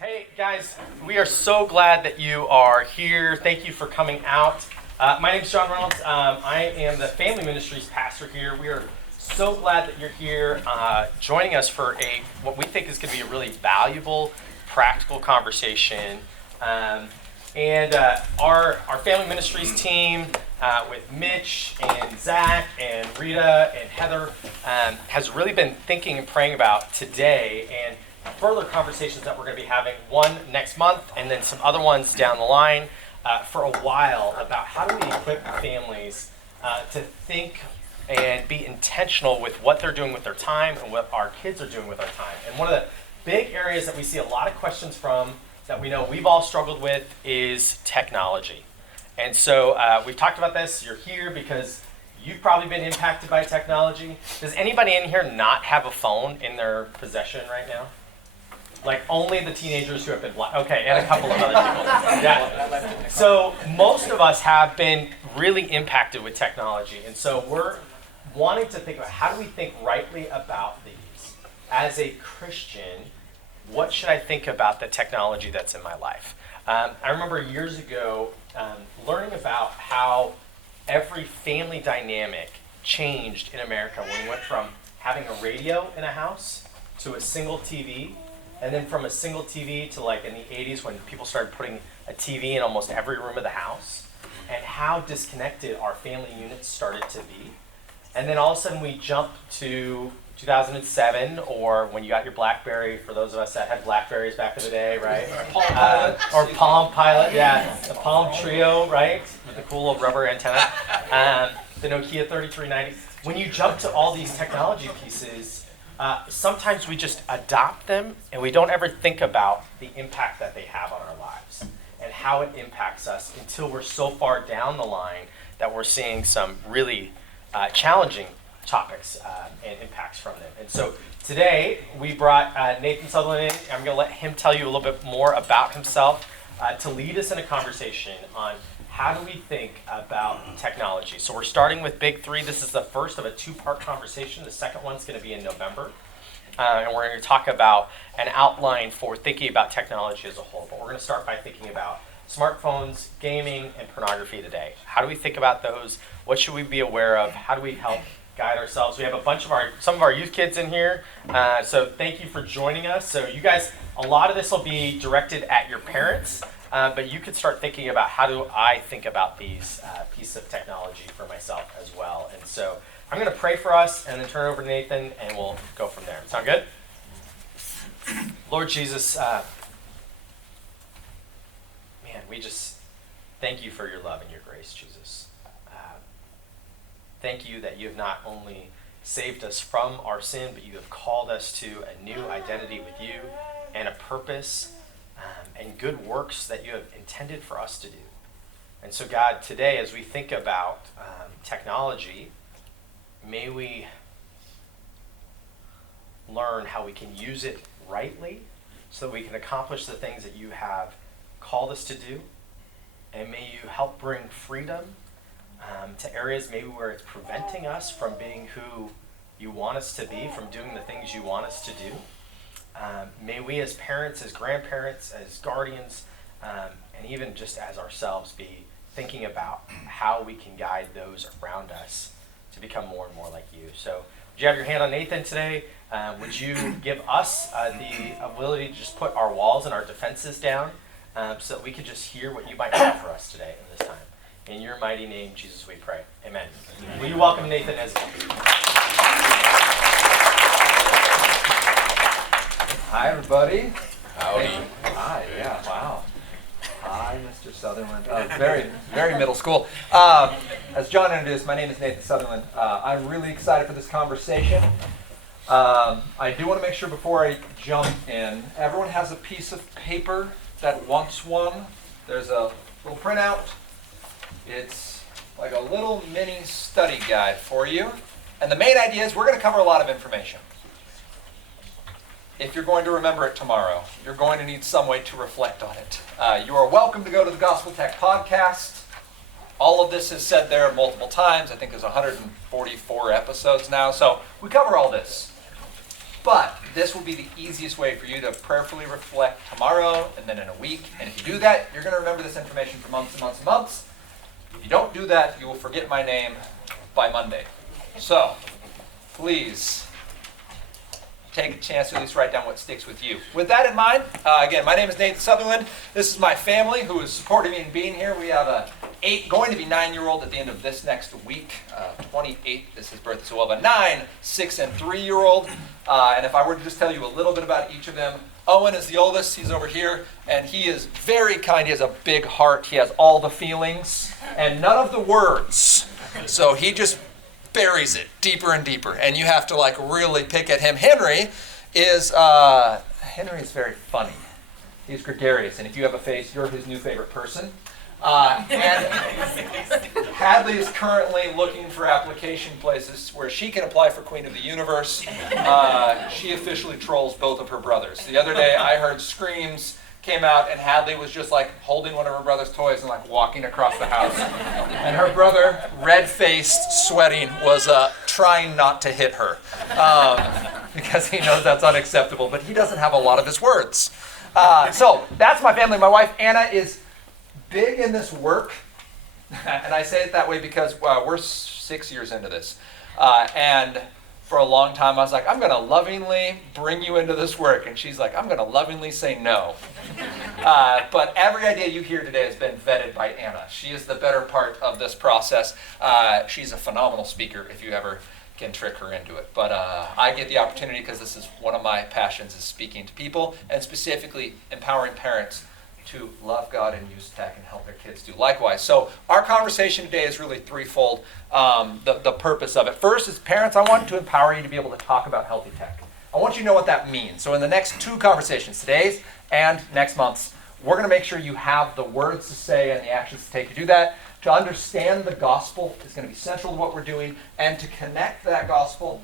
Hey guys, we are so glad that you are here. Thank you for coming out. My name is John Reynolds. I am the Family Ministries pastor here. We are so glad that you're here joining us for what we think is going to be a really valuable, practical conversation. And our Family Ministries team with Mitch and Zach and Rita and Heather has really been thinking and praying about today and further conversations that we're going to be having, one next month and then some other ones down the line for a while, about how do we equip families to think and be intentional with what they're doing with their time and what our kids are doing with our time. And one of the big areas that we see a lot of questions from that we know we've all struggled with is technology. And so we've talked about this. You're here because you've probably been impacted by technology. Does anybody in here not have a phone in their possession right now? Like only the teenagers who have been okay, and a couple of other people. Yeah. So most of us have been really impacted with technology. And so we're wanting to think about how do we think rightly about these. As a Christian, what should I think about the technology that's in my life? I remember years ago learning about how every family dynamic changed in America when we went from having a radio in a house to a single TV, and then from a single TV to like in the 80s when people started putting a TV in almost every room of the house, and how disconnected our family units started to be. And then all of a sudden we jumped to 2007, or when you got your BlackBerry, for those of us that had BlackBerries back in the day, right? Or Palm Pilot, yeah, the Palm Trio, right? With the cool little rubber antenna. The Nokia 3390. When you jump to all these technology pieces, sometimes we just adopt them and we don't ever think about the impact that they have on our lives and how it impacts us until we're so far down the line that we're seeing some really challenging topics and impacts from them. And so today we brought Nathan Sutherland in. I'm going to let him tell you a little bit more about himself to lead us in a conversation on how do we think about technology. So we're starting with Big Three. This is the first of a two-part conversation. The second one's going to be in November. And we're going to talk about an outline for thinking about technology as a whole. But we're going to start by thinking about smartphones, gaming, and pornography today. How do we think about those? What should we be aware of? How do we help guide ourselves? We have some of our youth kids in here. So thank you for joining us. So you guys, a lot of this will be directed at your parents. But you could start thinking about how do I think about these pieces of technology for myself as well. And so I'm going to pray for us and then turn it over to Nathan and we'll go from there. Sound good? Lord Jesus, man, we just thank you for your love and your grace, Jesus. Thank you that you have not only saved us from our sin, but you have called us to a new identity with you and a purpose and good works that you have intended for us to do. And so God, today as we think about technology, may we learn how we can use it rightly so that we can accomplish the things that you have called us to do. And may you help bring freedom to areas maybe where it's preventing us from being who you want us to be, from doing the things you want us to do. May we as parents, as grandparents, as guardians, and even just as ourselves be thinking about how we can guide those around us to become more and more like you. So would you have your hand on Nathan today? Would you give us the ability to just put our walls and our defenses down so that we could just hear what you might have for us today in this time? In your mighty name, Jesus, we pray. Amen. Will you welcome Nathan as Hi, everybody. Howdy. Hi, yeah, wow. Hi, Mr. Sutherland. Very, very middle school. As John introduced, my name is Nathan Sutherland. I'm really excited for this conversation. I do want to make sure before I jump in, everyone has a piece of paper that wants one. There's a little printout. It's like a little mini study guide for you. And the main idea is we're going to cover a lot of information. If you're going to remember it tomorrow, you're going to need some way to reflect on it. You are welcome to go to the Gospel Tech podcast. All of this is said there multiple times. I think there's 144 episodes now, so we cover all this. But this will be the easiest way for you to prayerfully reflect tomorrow and then in a week. And if you do that, you're going to remember this information for months and months and months. If you don't do that, you will forget my name by Monday. So, please take a chance to at least write down what sticks with you. With that in mind, again, my name is Nathan Sutherland. This is my family who is supporting me in being here. We have a going to be 9-year-old at the end of this next week. 28 is his birthday, so we'll have a 9, 6, and 3-year-old. And if I were to just tell you a little bit about each of them, Owen is the oldest. He's over here, and he is very kind. He has a big heart. He has all the feelings and none of the words. So he just buries it deeper and deeper, and you have to really pick at him. Henry is very funny. He's gregarious, and if you have a face, you're his new favorite person. And Hadley is currently looking for application places where she can apply for Queen of the Universe. She officially trolls both of her brothers. The other day I heard screams came out, and Hadley was just holding one of her brother's toys and walking across the house. And her brother, red-faced, sweating, was trying not to hit her because he knows that's unacceptable, but he doesn't have a lot of his words. So that's my family. My wife, Anna, is big in this work, and I say it that way because we're 6 years into this. And for a long time, I was like, I'm going to lovingly bring you into this work. And she's like, I'm going to lovingly say no. But every idea you hear today has been vetted by Anna. She is the better part of this process. She's a phenomenal speaker if you ever can trick her into it. But I get the opportunity because this is one of my passions, is speaking to people, and specifically empowering parents to love God and use tech and help their kids do likewise. So our conversation today is really threefold. The purpose of it. First is, parents, I want to empower you to be able to talk about healthy tech. I want you to know what that means. So in the next 2 conversations, today's and next month's, we're going to make sure you have the words to say and the actions to take to do that. To understand the gospel is going to be central to what we're doing, and to connect that gospel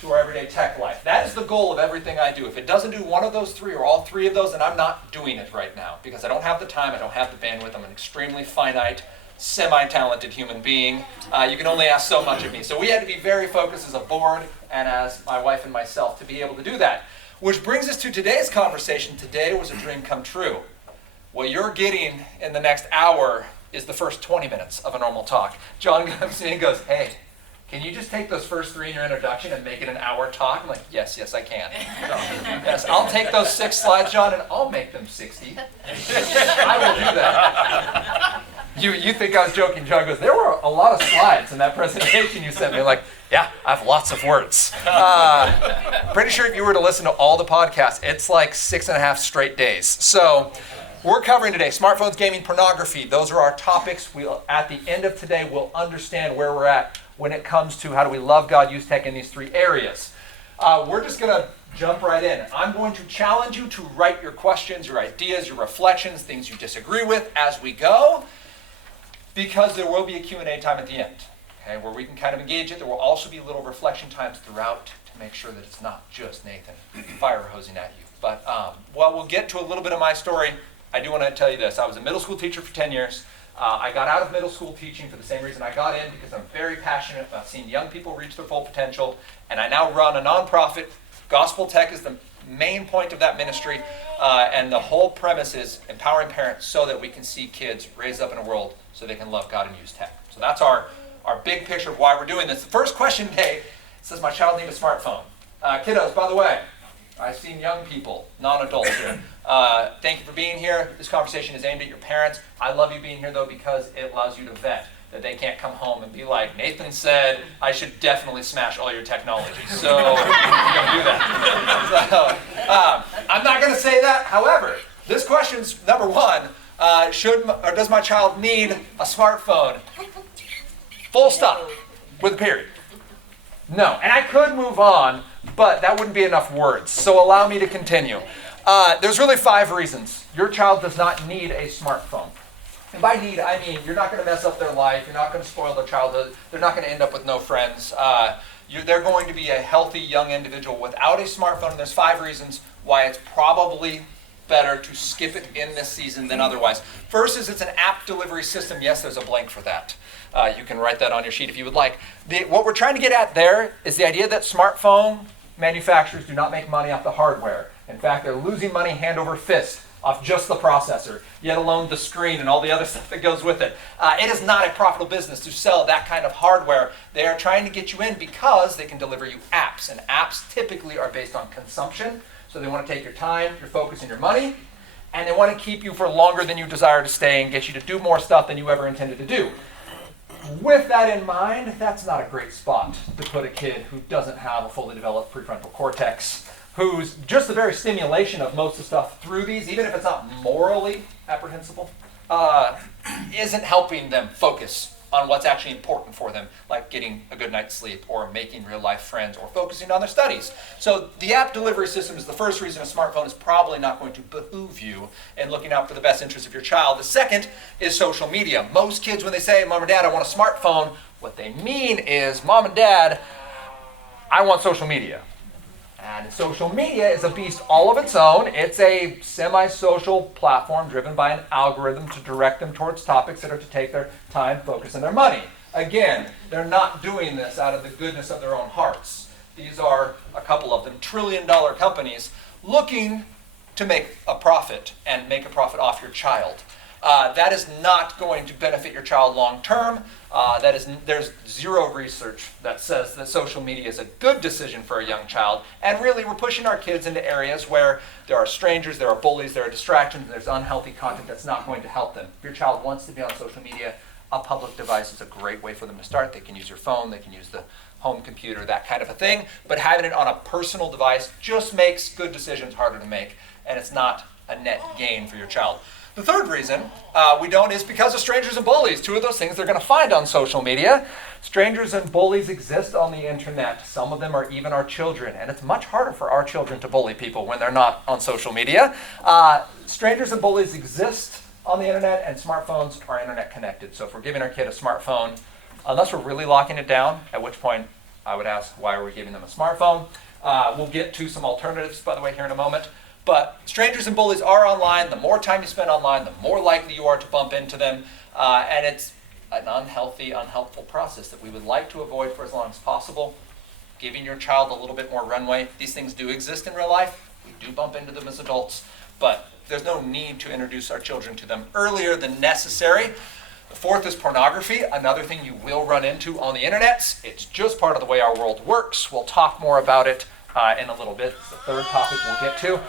to our everyday tech life. That is the goal of everything I do. If it doesn't do one of those 3 or all 3 of those, then I'm not doing it right now because I don't have the time, I don't have the bandwidth. I'm an extremely finite, semi-talented human being. You can only ask so much of me. So we had to be very focused as a board and as my wife and myself to be able to do that. Which brings us to today's conversation. Today was a dream come true. What you're getting in the next hour is the first 20 minutes of a normal talk. John comes in and goes, hey, can you just take those first 3 in your introduction and make it an hour talk? I'm like, yes, I can. So, yes, I'll take those 6 slides, John, and I'll make them 60. I will do that. You think I was joking. John goes, there were a lot of slides in that presentation you sent me. Like, yeah, I have lots of words. Pretty sure if you were to listen to all the podcasts, it's like 6.5 straight days. So we're covering today smartphones, gaming, pornography. Those are our topics. At the end of today, we'll understand where we're at when it comes to how do we love God, use tech in these 3 areas. We're just going to jump right in. I'm going to challenge you to write your questions, your ideas, your reflections, things you disagree with as we go, because there will be a Q&A time at the end, okay, where we can kind of engage it. There will also be little reflection times throughout to make sure that it's not just Nathan fire hosing at you. But while we'll get to a little bit of my story, I do want to tell you this. I was a middle school teacher for 10 years. I got out of middle school teaching for the same reason I got in, because I'm very passionate about seeing young people reach their full potential, and I now run a nonprofit. Gospel Tech is the main point of that ministry, and the whole premise is empowering parents so that we can see kids raised up in a world so they can love God and use tech. So that's our big picture of why we're doing this. The first question today says, my child needs a smartphone. Kiddos, by the way, I've seen young people, non-adults here. Thank you for being here. This conversation is aimed at your parents. I love you being here, though, because it allows you to vet, that they can't come home and be like, Nathan said I should definitely smash all your technology. So you don't do that. So, I'm not going to say that. However, this question's number 1. Does my child need a smartphone? Full stop. With a period. No. And I could move on, but that wouldn't be enough words. So allow me to continue. There's really 5 reasons. Your child does not need a smartphone. And by need, I mean you're not going to mess up their life. You're not going to spoil their childhood. They're not going to end up with no friends. They're going to be a healthy young individual without a smartphone. And there's 5 reasons why it's probably better to skip it in this season than otherwise. First is it's an app delivery system. Yes, there's a blank for that. You can write that on your sheet if you would like. What we're trying to get at there is the idea that smartphone manufacturers do not make money off the hardware. In fact, they're losing money hand over fist off just the processor, yet alone the screen and all the other stuff that goes with it. It is not a profitable business to sell that kind of hardware. They are trying to get you in because they can deliver you apps, and apps typically are based on consumption. So they want to take your time, your focus, and your money, and they want to keep you for longer than you desire to stay and get you to do more stuff than you ever intended to do. With that in mind, that's not a great spot to put a kid who doesn't have a fully developed prefrontal cortex, who's just the very stimulation of most of the stuff through these, even if it's not morally apprehensible, isn't helping them focus on what's actually important for them, like getting a good night's sleep or making real life friends or focusing on their studies. So the app delivery system is the first reason a smartphone is probably not going to behoove you in looking out for the best interest of your child. The second is social media. Most kids, when they say, Mom or Dad, I want a smartphone, what they mean is, Mom and Dad, I want social media. And social media is a beast all of its own. It's a semi-social platform driven by an algorithm to direct them towards topics that are to take their time, focus, and their money. Again, they're not doing this out of the goodness of their own hearts. These are, a couple of them, trillion-dollar companies looking to make a profit and make a profit off your child. That is not going to benefit your child long term. There's zero research that says that social media is a good decision for a young child. And really, we're pushing our kids into areas where there are strangers, there are bullies, there are distractions, there's unhealthy content that's not going to help them. If your child wants to be on social media, a public device is a great way for them to start. They can use your phone, they can use the home computer, that kind of a thing. But having it on a personal device just makes good decisions harder to make, and it's not a net gain for your child. The third reason we don't is because of strangers and bullies. Two of those things they're going to find on social media. Strangers and bullies exist on the internet. Some of them are even our children, and it's much harder for our children to bully people when they're not on social media. Strangers and bullies exist on the internet, and smartphones are internet connected. So if we're giving our kid a smartphone, unless we're really locking it down, at which point I would ask, why are we giving them a smartphone? We'll get to some alternatives, by the way, here in a moment. But strangers and bullies are online. The more time you spend online, the more likely you are to bump into them. And it's an unhealthy, unhelpful process that we would like to avoid for as long as possible. Giving your child a little bit more runway. These things do exist in real life. We do bump into them as adults. But there's no need to introduce our children to them earlier than necessary. The fourth is pornography, another thing you will run into on the internet. It's just part of the way our world works. We'll talk more about it in a little bit. It's the third topic we'll get to.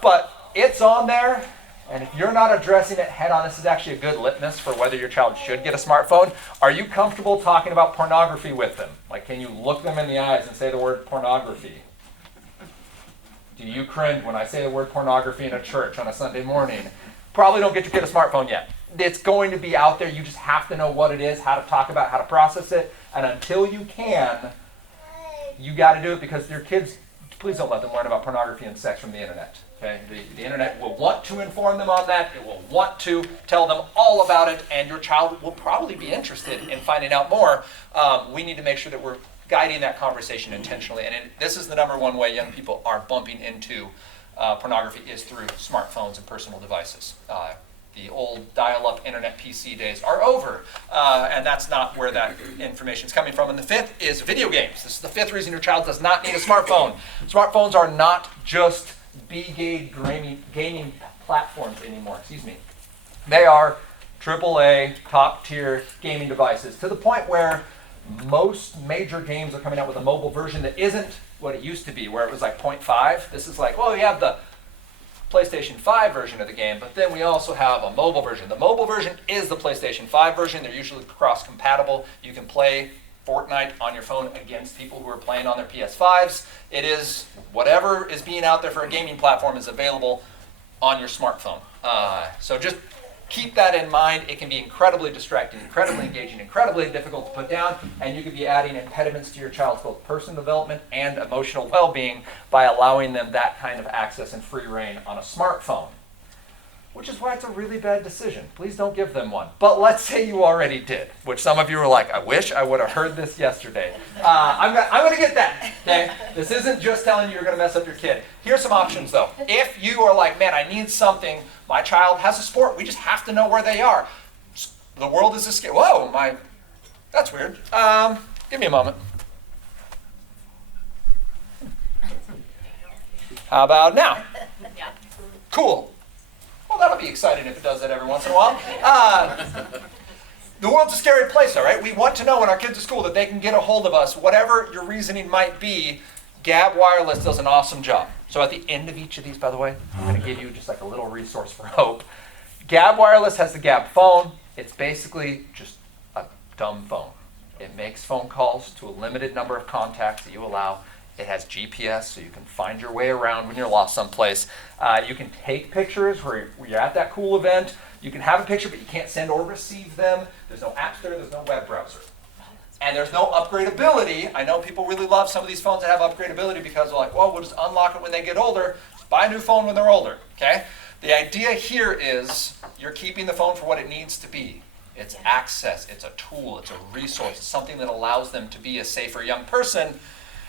But it's on there, and if you're not addressing it head on, this is actually a good litmus for whether your child should get a smartphone. Are you comfortable talking about pornography with them? Like, can you look them in the eyes and say the word pornography? Do you cringe when I say the word pornography in a church on a Sunday morning? Probably don't get your kid a smartphone yet. It's going to be out there. You just have to know what it is, how to talk about it, how to process it. And until you can, you got to do it, because your kids, please don't let them learn about pornography and sex from the internet. Okay? The internet will want to inform them on that. It will want to tell them all about it, and your child will probably be interested in finding out more. We need to make sure that we're guiding that conversation intentionally. And this is the number one way young people are bumping into pornography, is through smartphones and personal devices. The old dial-up internet PC days are over, and that's not where that information is coming from. And the fifth is video games. This is the fifth reason your child does not need a smartphone. Smartphones are not just B-grade gaming platforms anymore. They are AAA, top-tier gaming devices, to the point where most major games are coming out with a mobile version that isn't what it used to be, where it was like 0.5. This is like, well, we have the PlayStation 5 version of the game, but then we also have a mobile version. The mobile version is the PlayStation 5 version. They're usually cross-compatible. You can play Fortnite on your phone against people who are playing on their PS5s. It is whatever is being out there for a gaming platform is available on your smartphone. So just keep that in mind. It can be incredibly distracting, incredibly engaging, incredibly difficult to put down, and you could be adding impediments to your child's both personal development and emotional well-being by allowing them that kind of access and free reign on a smartphone, which is why it's a really bad decision. Please don't give them one. But let's say you already did, which some of you were like, I wish I would have heard this yesterday. I'm going to get that, okay? This isn't just telling you you're going to mess up your kid. Here's some options, though. If you are like, man, I need something, my child has a sport, we just have to know where they are. The world is a scale. Whoa, that's weird. Give me a moment. How about now? Yeah. Cool. Well, that'll be exciting if it does that every once in a while. The world's a scary place, all right? We want to know when our kids are at school that they can get a hold of us. Whatever your reasoning might be, Gab Wireless does an awesome job. So at the end of each of these, by the way, I'm going to give you just like a little resource for hope. Gab Wireless has the Gab phone. It's basically just a dumb phone. It makes phone calls to a limited number of contacts that you allow. It has GPS, so you can find your way around when you're lost someplace. You can take pictures where you're at that cool event. You can have a picture, but you can't send or receive them. There's no app store, there's no web browser. And there's no upgradability. I know people really love some of these phones that have upgradability because they're like, well, we'll just unlock it when they get older. Just buy a new phone when they're older, okay? The idea here is you're keeping the phone for what it needs to be. It's access, it's a tool, it's a resource, it's something that allows them to be a safer young person.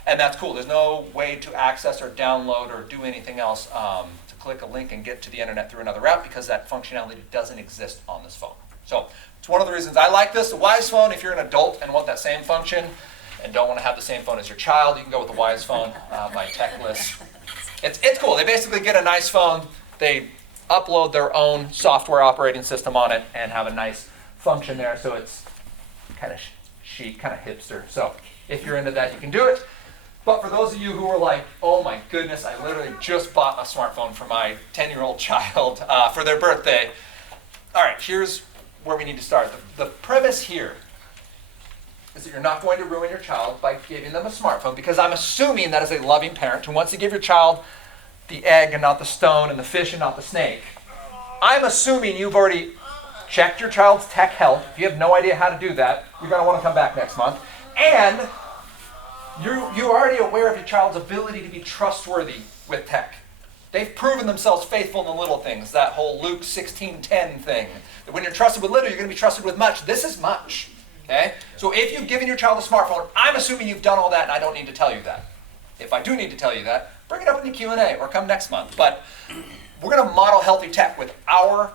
And that's cool. There's no way to access or download or do anything else to click a link and get to the internet through another route because that functionality doesn't exist on this phone. So it's one of the reasons I like this. The Wise phone, if you're an adult and want that same function and don't want to have the same phone as your child, you can go with the Wise phone by Techless. It's cool. They basically get a nice phone. They upload their own software operating system on it and have a nice function there. So it's kind of chic, kind of hipster. So if you're into that, you can do it. But for those of you who are like, oh my goodness, I literally just bought a smartphone for my 10-year-old child for their birthday. All right, here's where we need to start. The premise here is that you're not going to ruin your child by giving them a smartphone because I'm assuming that as a loving parent who wants to give your child the egg and not the stone and the fish and not the snake, I'm assuming you've already checked your child's tech health. If you have no idea how to do that, you're going to want to come back next month. And you're already aware of your child's ability to be trustworthy with tech. They've proven themselves faithful in the little things, that whole Luke 16:10 thing. That when you're trusted with little, you're going to be trusted with much. This is much. Okay? So if you've given your child a smartphone, I'm assuming you've done all that and I don't need to tell you that. If I do need to tell you that, bring it up in the Q&A or come next month. But we're going to model healthy tech with our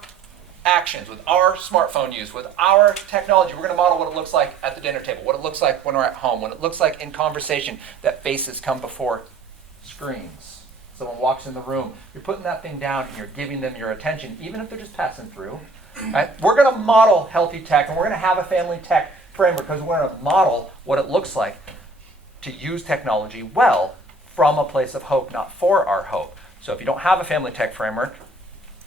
actions, with our smartphone use, with our technology. We're going to model what it looks like at the dinner table, what it looks like when we're at home, what it looks like in conversation, that faces come before screens. Someone walks in the room, you're putting that thing down and you're giving them your attention, even if they're just passing through. Right? We're going to model healthy tech, and we're going to have a family tech framework because we're going to model what it looks like to use technology well from a place of hope, not for our hope. So if you don't have a family tech framework,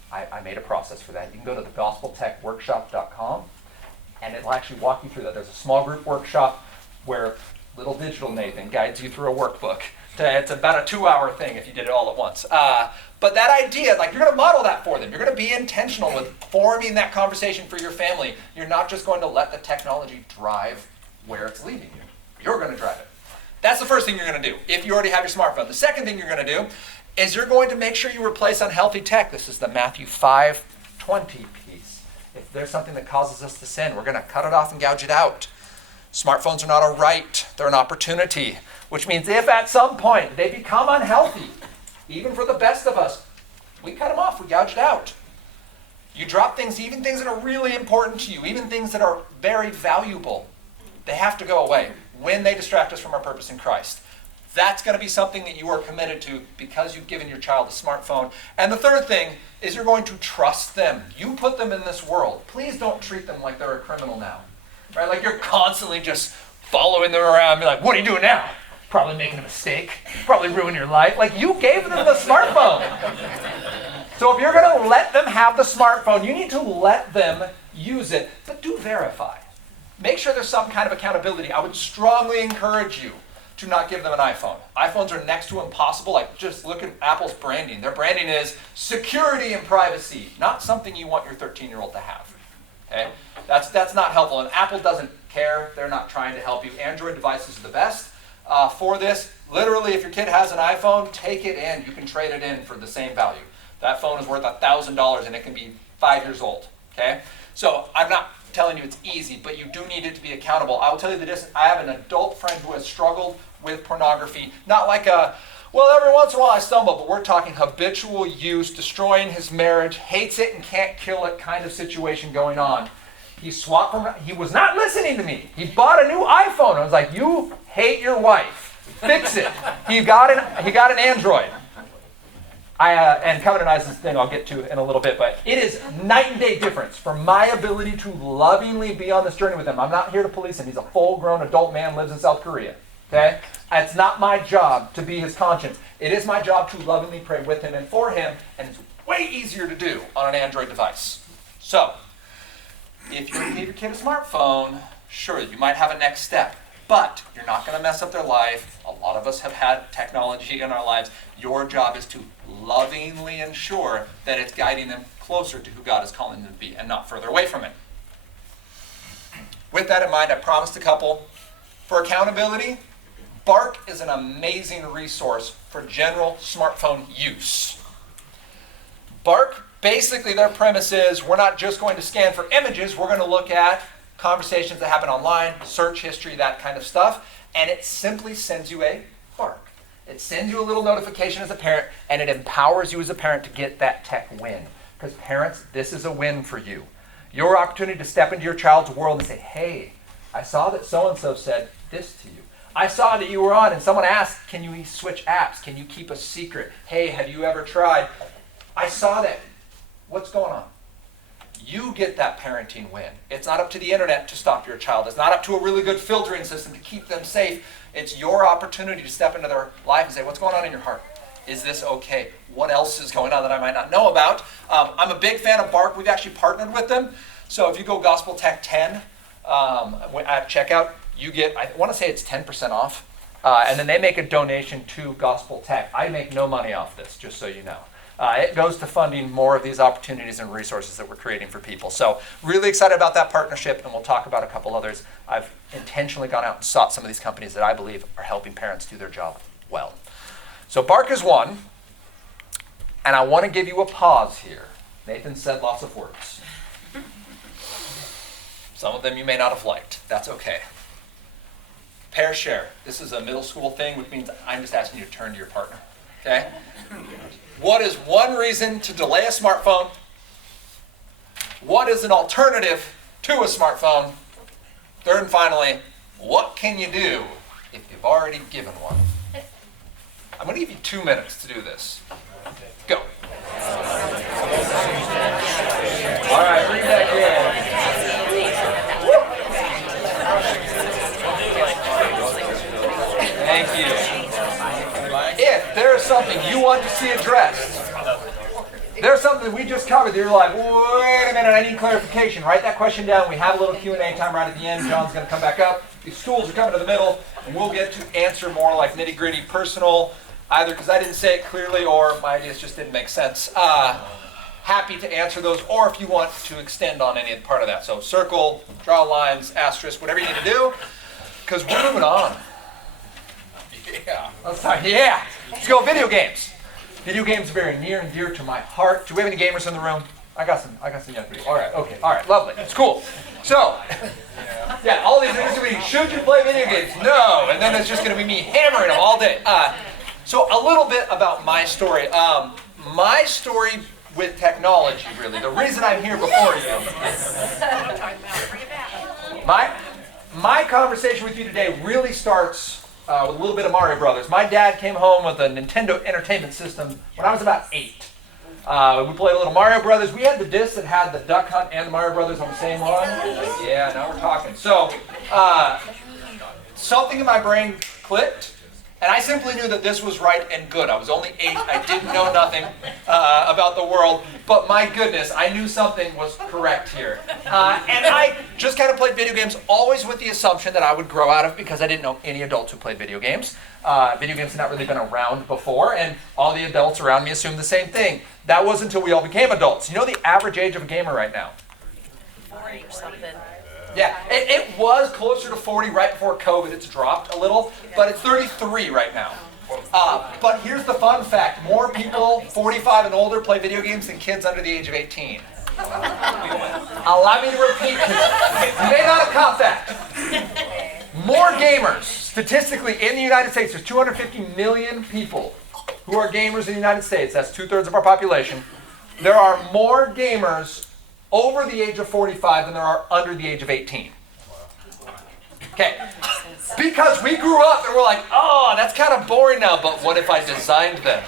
I made a process for that. You can go to thegospeltechworkshop.com and it'll actually walk you through that. There's a small group workshop where little digital Nathan guides you through a workbook. It's about a 2-hour thing if you did it all at once. But that idea, like you're going to model that for them. You're going to be intentional with forming that conversation for your family. You're not just going to let the technology drive where it's leading you. You're going to drive it. That's the first thing you're going to do if you already have your smartphone. The second thing you're going to do is you're going to make sure you replace unhealthy tech. This is the Matthew 5:20 piece. If there's something that causes us to sin, we're going to cut it off and gouge it out. Smartphones are not a right, they're an opportunity, which means if at some point they become unhealthy, even for the best of us, we cut them off, we gouge it out. You drop things, even things that are really important to you, even things that are very valuable, they have to go away when they distract us from our purpose in Christ. That's going to be something that you are committed to because you've given your child a smartphone. And the third thing is you're going to trust them. You put them in this world. Please don't treat them like they're a criminal now. Right? Like you're constantly just following them around, be like, what are you doing now? Probably making a mistake. Probably ruin your life. Like you gave them the smartphone. So if you're going to let them have the smartphone, you need to let them use it, but do verify. Make sure there's some kind of accountability. I would strongly encourage you to not give them an iPhone. iPhones are next to impossible. Like just look at Apple's branding. Their branding is security and privacy, not something you want your 13-year-old to have. Okay? That's not helpful. And Apple doesn't care. They're not trying to help you. Android devices are the best for this. Literally, if your kid has an iPhone, take it in. You can trade it in for the same value. That phone is worth $1,000 and it can be 5 years old. Okay? So I'm not telling you it's easy, but you do need it to be accountable. I will tell you this. I have an adult friend who has struggled with pornography. Not like well, every once in a while I stumble, but we're talking habitual use, destroying his marriage, hates it and can't kill it kind of situation going on. He was not listening to me. He bought a new iPhone. I was like, you hate your wife. Fix it. He got an Android. And Covenant Eyes is the thing I'll get to in a little bit, but it is night and day difference for my ability to lovingly be on this journey with him. I'm not here to police him. He's a full-grown adult man, lives in South Korea. Okay? It's not my job to be his conscience. It is my job to lovingly pray with him and for him, and it's way easier to do on an Android device. So, if you give your kid a smartphone, sure, you might have a next step, but you're not going to mess up their life. A lot of us have had technology in our lives. Your job is to lovingly ensure that it's guiding them closer to who God is calling them to be and not further away from it. With that in mind, I promised a couple. For accountability, Bark is an amazing resource for general smartphone use. Bark, basically their premise is we're not just going to scan for images, we're going to look at conversations that happen online, search history, that kind of stuff, and it simply sends you a bark. It sends you a little notification as a parent, and it empowers you as a parent to get that tech win. Because parents, this is a win for you. Your opportunity to step into your child's world and say, hey, I saw that so-and-so said this to you. I saw that you were on and someone asked, can you switch apps? Can you keep a secret? Hey, have you ever tried? I saw that. What's going on? You get that parenting win. It's not up to the internet to stop your child. It's not up to a really good filtering system to keep them safe. It's your opportunity to step into their life and say, what's going on in your heart? Is this okay? What else is going on that I might not know about? I'm a big fan of Bark. We've actually partnered with them. So if you go Gospel Tech 10 at checkout, you get, I want to say it's 10% off. And then they make a donation to Gospel Tech. I make no money off this, just so you know. It goes to funding more of these opportunities and resources that we're creating for people. So really excited about that partnership, and we'll talk about a couple others. I've intentionally gone out and sought some of these companies that I believe are helping parents do their job well. So Bark is one, and I want to give you a pause here. Nathan said lots of words. Some of them you may not have liked. That's okay. Pair share. This is a middle school thing, which means I'm just asking you to turn to your partner. Okay? What is one reason to delay a smartphone? What is an alternative to a smartphone? Third and finally, what can you do if you've already given one? I'm going to give you 2 minutes to do this. Go. All right, bring that in. Thank you. If there is something you want to see addressed, there's something we just covered that you're like, wait a minute, I need clarification. Write that question down. We have a little Q&A time right at the end. John's going to come back up. These stools are coming to the middle, and we'll get to answer more like nitty-gritty personal, either because I didn't say it clearly or my ideas just didn't make sense. Happy to answer those, or if you want to extend on any part of that. So circle, draw lines, asterisk, whatever you need to do, because we're moving on. Yeah. Let's go video games. Video games are very near and dear to my heart. Do we have any gamers in the room? I got some young people. All right, lovely. It's cool. So, yeah, all these things to be, should you play video games? No. And then it's just going to be me hammering them all day. So a little bit about my story. My story with technology, really. The reason I'm here before you. My conversation with you today really starts with a little bit of Mario Brothers. My dad came home with a Nintendo Entertainment System when I was about 8. We played a little Mario Brothers. We had the disc that had the Duck Hunt and the Mario Brothers on the same one. Yeah, now we're talking. So, something in my brain clicked, and I simply knew that this was right and good. I was only 8. I didn't know nothing about the world, but my goodness, I knew something was correct here. And I just kind of played video games, always with the assumption that I would grow out of it because I didn't know any adults who played video games. Video games had not really been around before, and all the adults around me assumed the same thing. That was until we all became adults. You know the average age of a gamer right now? 40 or something. Yeah, it was closer to 40 right before COVID. It's dropped a little, but it's 33 right now. But here's the fun fact. More people 45 and older play video games than kids under the age of 18. Allow me to repeat, you may not have caught that. More gamers, statistically, in the United States, there's 250 million people who are gamers in the United States. That's 2/3 of our population. There are more gamers over the age of 45 than there are under the age of 18. Okay. Because we grew up and we're like, oh, that's kind of boring now, but what if I designed them?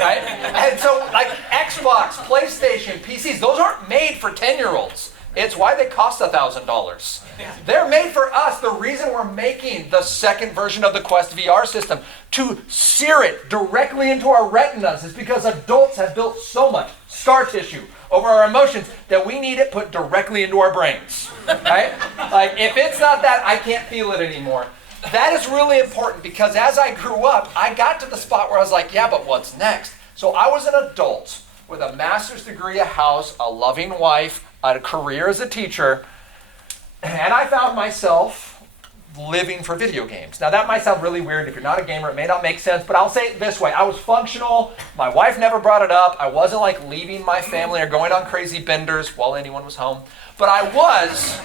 right? And so, like Xbox, PlayStation, PCs, those aren't made for 10-year-olds. It's why they cost $1,000. They're made for us. The reason we're making the second version of the Quest VR system to sear it directly into our retinas is because adults have built so much scar tissue over our emotions that we need it put directly into our brains, right? Like, if it's not that, I can't feel it anymore. That is really important because as I grew up, I got to the spot where I was like, yeah, but what's next? So I was an adult with a master's degree, a house, a loving wife, a career as a teacher, and I found myself living for video games. Now that might sound really weird. If you're not a gamer, it may not make sense, but I'll say it this way. I was functional. My wife never brought it up. I wasn't like leaving my family or going on crazy benders while anyone was home, but I was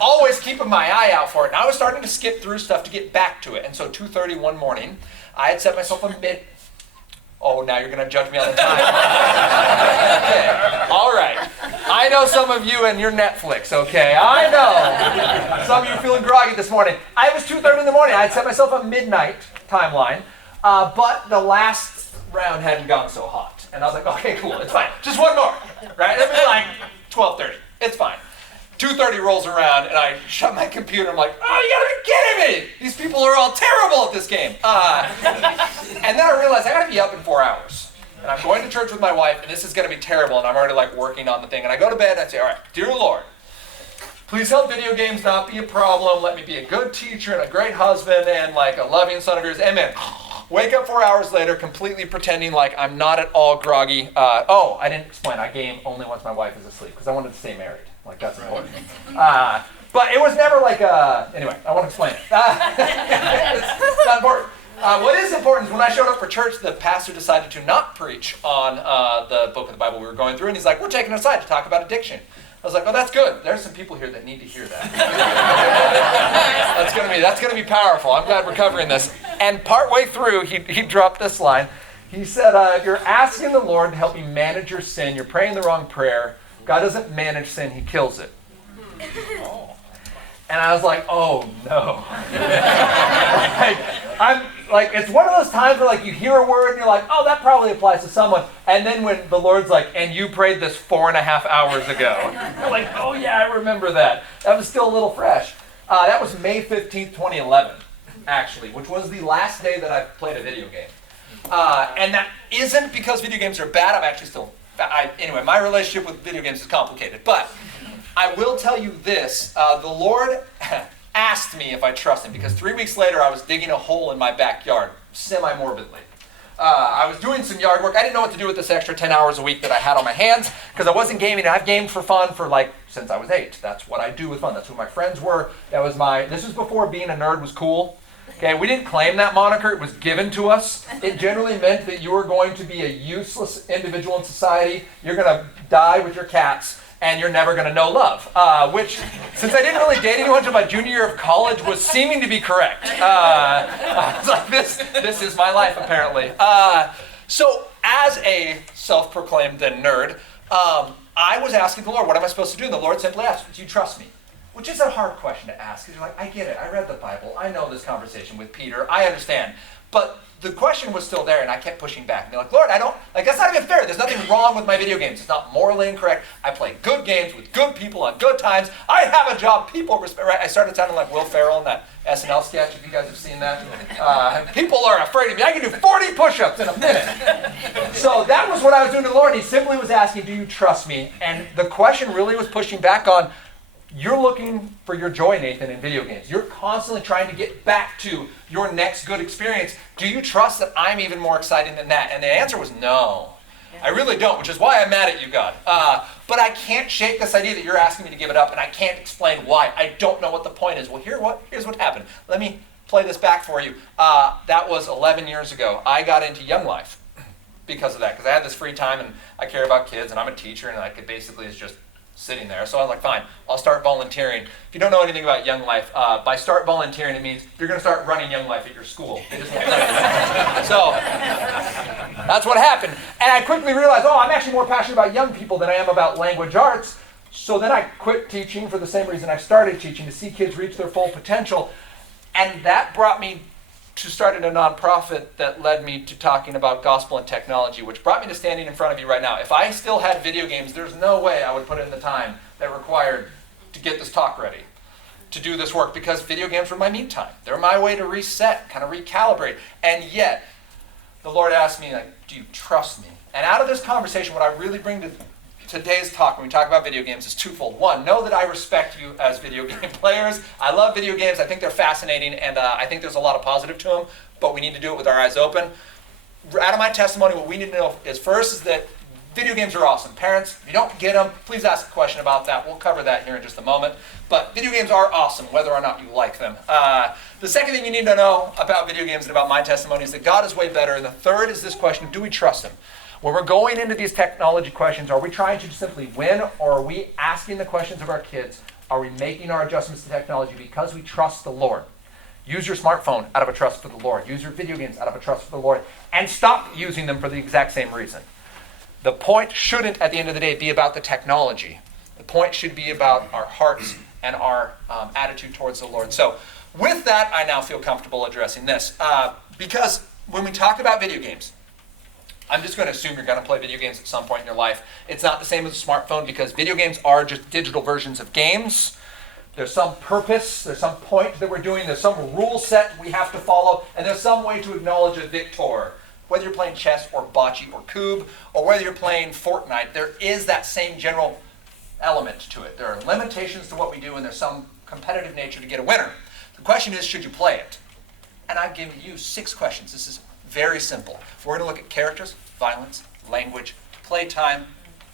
always keeping my eye out for it. And I was starting to skip through stuff to get back to it. And so 2:30 one morning, I had set myself a Oh, now you're going to judge me on the time. Okay. All right. I know some of you and your Netflix, okay? I know. Some of you feeling groggy this morning. It was 2:30 in the morning. I had set myself a midnight timeline, but the last round hadn't gone so hot. And I was like, okay, cool, it's fine. Just one more, right? It'll be like 12:30. It's fine. 2:30 rolls around, and I shut my computer. I'm like, oh, you gotta be kidding me! These people are all terrible at this game. And then I realized I gotta be up in 4 hours. And I'm going to church with my wife, and this is gonna be terrible, and I'm already like working on the thing. And I go to bed, and I say, all right, dear Lord, please help video games not be a problem. Let me be a good teacher and a great husband and like a loving son of yours. Amen. Wake up 4 hours later, completely pretending like I'm not at all groggy. I didn't explain. I game only once my wife is asleep because I wanted to stay married. Like, that's important. But it was never like anyway, I won't explain it. It's not important. What is important is when I showed up for church, the pastor decided to not preach on the book of the Bible we were going through, and he's like, we're taking it aside to talk about addiction. I was like, oh, that's good. There's some people here that need to hear that. That's gonna be powerful. I'm glad we're covering this. And partway through, he dropped this line. He said, if you're asking the Lord to help you manage your sin, you're praying the wrong prayer. God doesn't manage sin, he kills it. And I was like, oh no. It's one of those times where like you hear a word and you're like, oh, that probably applies to someone. And then when the Lord's like, and you prayed this 4.5 hours ago. You're like, oh yeah, I remember that. That was still a little fresh. That was May 15th, 2011, actually, which was the last day that I played a video game. And that isn't because video games are bad. I'm actually still anyway, my relationship with video games is complicated, but I will tell you this. The Lord asked me if I trust him because 3 weeks later I was digging a hole in my backyard, semi-morbidly. I was doing some yard work. I didn't know what to do with this extra 10 hours a week that I had on my hands because I wasn't gaming. I've gamed for fun for since I was 8. That's what I do with fun. That's who my friends were. This was before being a nerd was cool. Okay, we didn't claim that moniker. It was given to us. It generally meant that you were going to be a useless individual in society. You're going to die with your cats, and you're never going to know love. Which, since I didn't really date anyone until my junior year of college, was seeming to be correct. I was like, this is my life, apparently. So, as a self-proclaimed then nerd, I was asking the Lord, what am I supposed to do? And the Lord simply asked, do you trust me? Which is a hard question to ask, because you're like, I get it, I read the Bible, I know this conversation with Peter, I understand. But the question was still there, and I kept pushing back. And they're like, Lord, that's not even fair. There's nothing wrong with my video games. It's not morally incorrect. I play good games with good people on good times. I have a job people respect. Right? I started sounding like Will Ferrell in that SNL sketch, if you guys have seen that. People are afraid of me. I can do 40 push-ups in a minute. So that was what I was doing to the Lord. He simply was asking, do you trust me? And the question really was pushing back on, you're looking for your joy, Nathan, in video games. You're constantly trying to get back to your next good experience. Do you trust that I'm even more exciting than that? And the answer was no. I really don't, which is why I'm mad at you, God. But I can't shake this idea that you're asking me to give it up, and I can't explain why. I don't know what the point is. Well, here's what happened. Let me play this back for you. That was 11 years ago. I got into Young Life because of that, because I had this free time, and I care about kids, and I'm a teacher, and it's just sitting there. So I was like, fine, I'll start volunteering. If you don't know anything about Young Life, by start volunteering, it means you're going to start running Young Life at your school. They just won't let you. So that's what happened. And I quickly realized, I'm actually more passionate about young people than I am about language arts. So then I quit teaching for the same reason I started teaching, to see kids reach their full potential. And that brought me to starting a nonprofit that led me to talking about gospel and technology, which brought me to standing in front of you right now. If I still had video games, there's no way I would put in the time that required to get this talk ready, to do this work, because video games were my me time. They're my way to reset, kind of recalibrate. And yet, the Lord asked me, like, do you trust me? And out of this conversation, what I really bring to today's talk when we talk about video games is twofold. One, know that I respect you as video game players. I love video games. I think they're fascinating, and I think there's a lot of positive to them, but we need to do it with our eyes open. Out of my testimony, what we need to know is first is that video games are awesome. Parents, if you don't get them, please ask a question about that. We'll cover that here in just a moment. But video games are awesome, whether or not you like them. The second thing you need to know about video games and about my testimony is that God is way better. And the third is this question, do we trust him? When we're going into these technology questions, are we trying to simply win, or are we asking the questions of our kids? Are we making our adjustments to technology because we trust the Lord? Use your smartphone out of a trust for the Lord. Use your video games out of a trust for the Lord. And stop using them for the exact same reason. The point shouldn't, at the end of the day, be about the technology. The point should be about our hearts and our attitude towards the Lord. So with that, I now feel comfortable addressing this. Because when we talk about video games, I'm just going to assume you're going to play video games at some point in your life. It's not the same as a smartphone, because video games are just digital versions of games. There's some purpose, there's some point that we're doing, there's some rule set we have to follow, and there's some way to acknowledge a victor. Whether you're playing chess or bocce or cube, or whether you're playing Fortnite, there is that same general element to it. There are limitations to what we do, and there's some competitive nature to get a winner. The question is, should you play it? And I've given you 6 questions. This is very simple. We're going to look at characters, violence, language, playtime,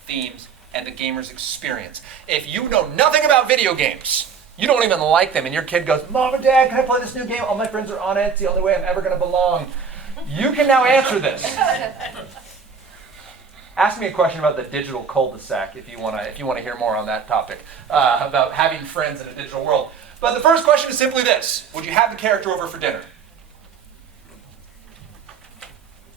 themes, and the gamer's experience. If you know nothing about video games, you don't even like them, and your kid goes, Mom or Dad, can I play this new game? All my friends are on it. It's the only way I'm ever going to belong. You can now answer this. Ask me a question about the digital cul-de-sac if you want to hear more on that topic, about having friends in a digital world. But the first question is simply this. Would you have the character over for dinner?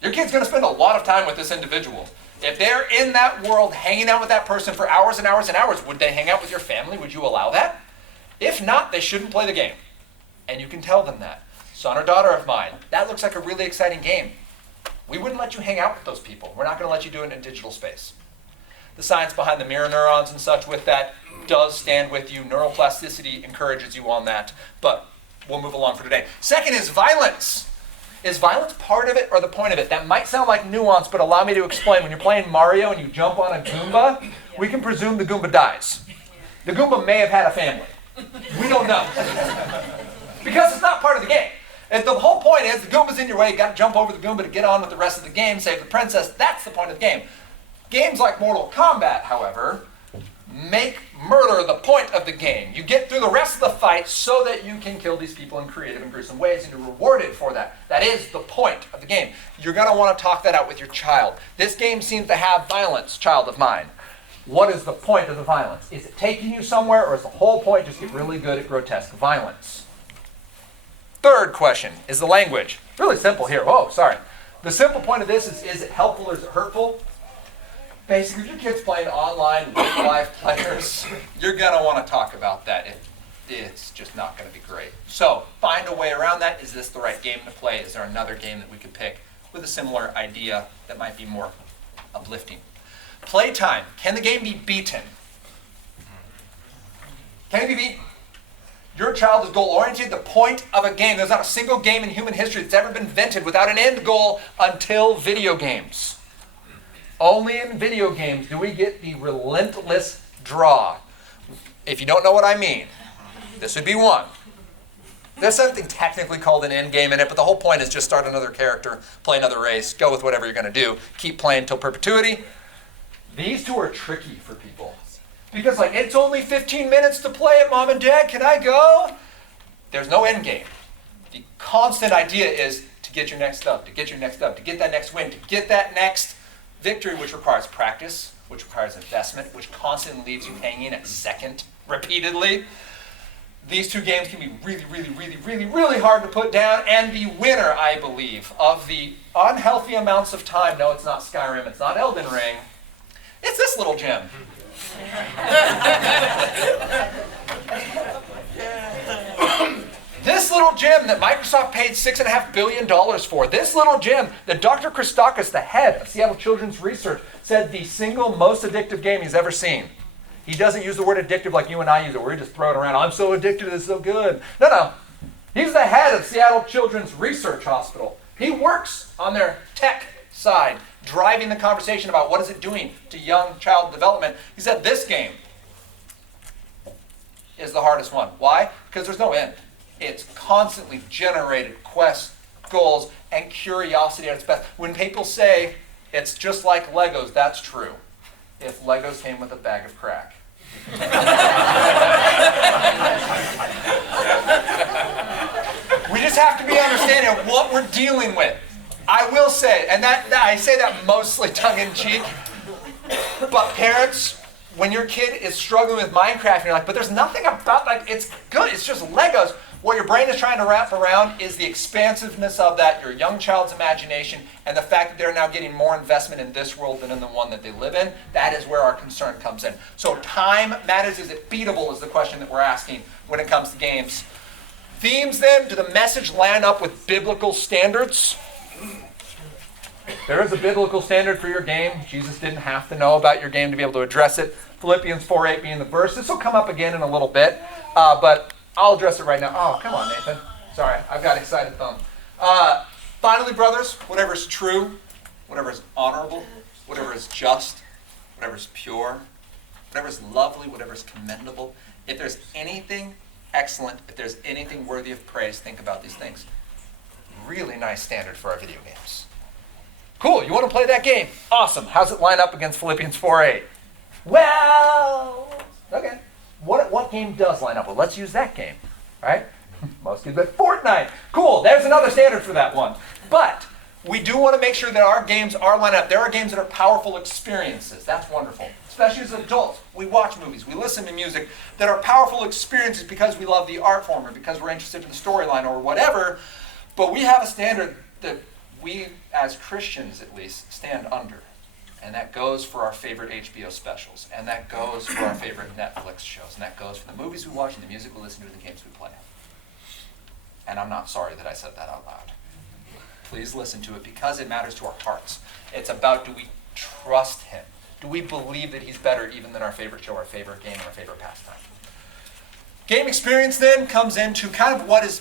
Your kid's going to spend a lot of time with this individual. If they're in that world hanging out with that person for hours and hours and hours, would they hang out with your family? Would you allow that? If not, they shouldn't play the game. And you can tell them that. Son or daughter of mine, that looks like a really exciting game. We wouldn't let you hang out with those people. We're not going to let you do it in digital space. The science behind the mirror neurons and such with that does stand with you. Neuroplasticity encourages you on that. But we'll move along for today. Second is violence. Is violence part of it or the point of it? That might sound like nuance, but allow me to explain. When you're playing Mario and you jump on a Goomba, we can presume the Goomba dies. The Goomba may have had a family. We don't know. Because it's not part of the game. And the whole point is the Goomba's in your way, you got to jump over the Goomba to get on with the rest of the game, save the princess. That's the point of the game. Games like Mortal Kombat, however, make murder the point of the game. You get through the rest of the fight so that you can kill these people in creative and gruesome ways, and you're rewarded for that. That is the point of the game. You're going to want to talk that out with your child. This game seems to have violence, child of mine. What is the point of the violence? Is it taking you somewhere, or is the whole point just get really good at grotesque violence? Third question is the language. Really simple here. Oh, sorry. The simple point of this is it helpful or is it hurtful? Basically, if your kid's playing online real-life players, you're going to want to talk about that. It's just not going to be great. So find a way around that. Is this the right game to play? Is there another game that we could pick with a similar idea that might be more uplifting? Playtime. Can the game be beaten? Can it be beaten? Your child is goal-oriented. The point of a game, there's not a single game in human history that's ever been invented without an end goal until video games. Only in video games do we get the relentless draw. If you don't know what I mean, this would be one. There's something technically called an end game in it, but the whole point is just start another character, play another race, go with whatever you're going to do, keep playing until perpetuity. These two are tricky for people. Because it's only 15 minutes to play it, Mom and Dad, can I go? There's no end game. The constant idea is to get your next up, to get your next up, to get that next win, to get that next victory, which requires practice, which requires investment, which constantly leaves you hanging at second repeatedly. These two games can be really, really, really, really, really hard to put down, and the winner, I believe, of the unhealthy amounts of time, no, it's not Skyrim, it's not Elden Ring, it's this little gem. This little gym that Microsoft paid $6.5 billion for, this little gym that Dr. Christakis, the head of Seattle Children's Research, said the single most addictive game he's ever seen. He doesn't use the word addictive like you and I use it, where we just throw it around. I'm so addicted, it's so good. No. He's the head of Seattle Children's Research Hospital. He works on their tech side, driving the conversation about what is it doing to young child development. He said this game is the hardest one. Why? Because there's no end. It's constantly generated quests, goals, and curiosity at its best. When people say it's just like Legos, that's true. If Legos came with a bag of crack. We just have to be understanding of what we're dealing with. I will say, and that I say that mostly tongue-in-cheek, but parents, when your kid is struggling with Minecraft, and you're like, but there's nothing about, like, it's good, it's just Legos. What your brain is trying to wrap around is the expansiveness of that, your young child's imagination, and the fact that they're now getting more investment in this world than in the one that they live in. That is where our concern comes in. So time matters. Is it beatable is the question that we're asking when it comes to games. Themes then, do the message line up with biblical standards? There is a biblical standard for your game. Jesus didn't have to know about your game to be able to address it. Philippians 4:8 being the verse. This will come up again in a little bit, but I'll address it right now. Oh, come on, Nathan. Sorry, I've got excited thumb. Finally, brothers, whatever is true, whatever is honorable, whatever is just, whatever is pure, whatever is lovely, whatever is commendable, if there's anything excellent, if there's anything worthy of praise, think about these things. Really nice standard for our video games. Cool, you want to play that game? Awesome. How's it line up against Philippians 4:8? Well, okay. What game does line up? Well, let's use that game, right? Most kids bet Fortnite. Cool, there's another standard for that one. But we do want to make sure that our games are lined up. There are games that are powerful experiences. That's wonderful. Especially as adults, we watch movies, we listen to music that are powerful experiences because we love the art form or because we're interested in the storyline or whatever. But we have a standard that we, as Christians at least, stand under. And that goes for our favorite HBO specials. And that goes for our favorite Netflix shows. And that goes for the movies we watch and the music we listen to and the games we play. And I'm not sorry that I said that out loud. Please listen to it because it matters to our hearts. It's about, do we trust him? Do we believe that he's better even than our favorite show, our favorite game, our favorite pastime? Game experience then comes into kind of what is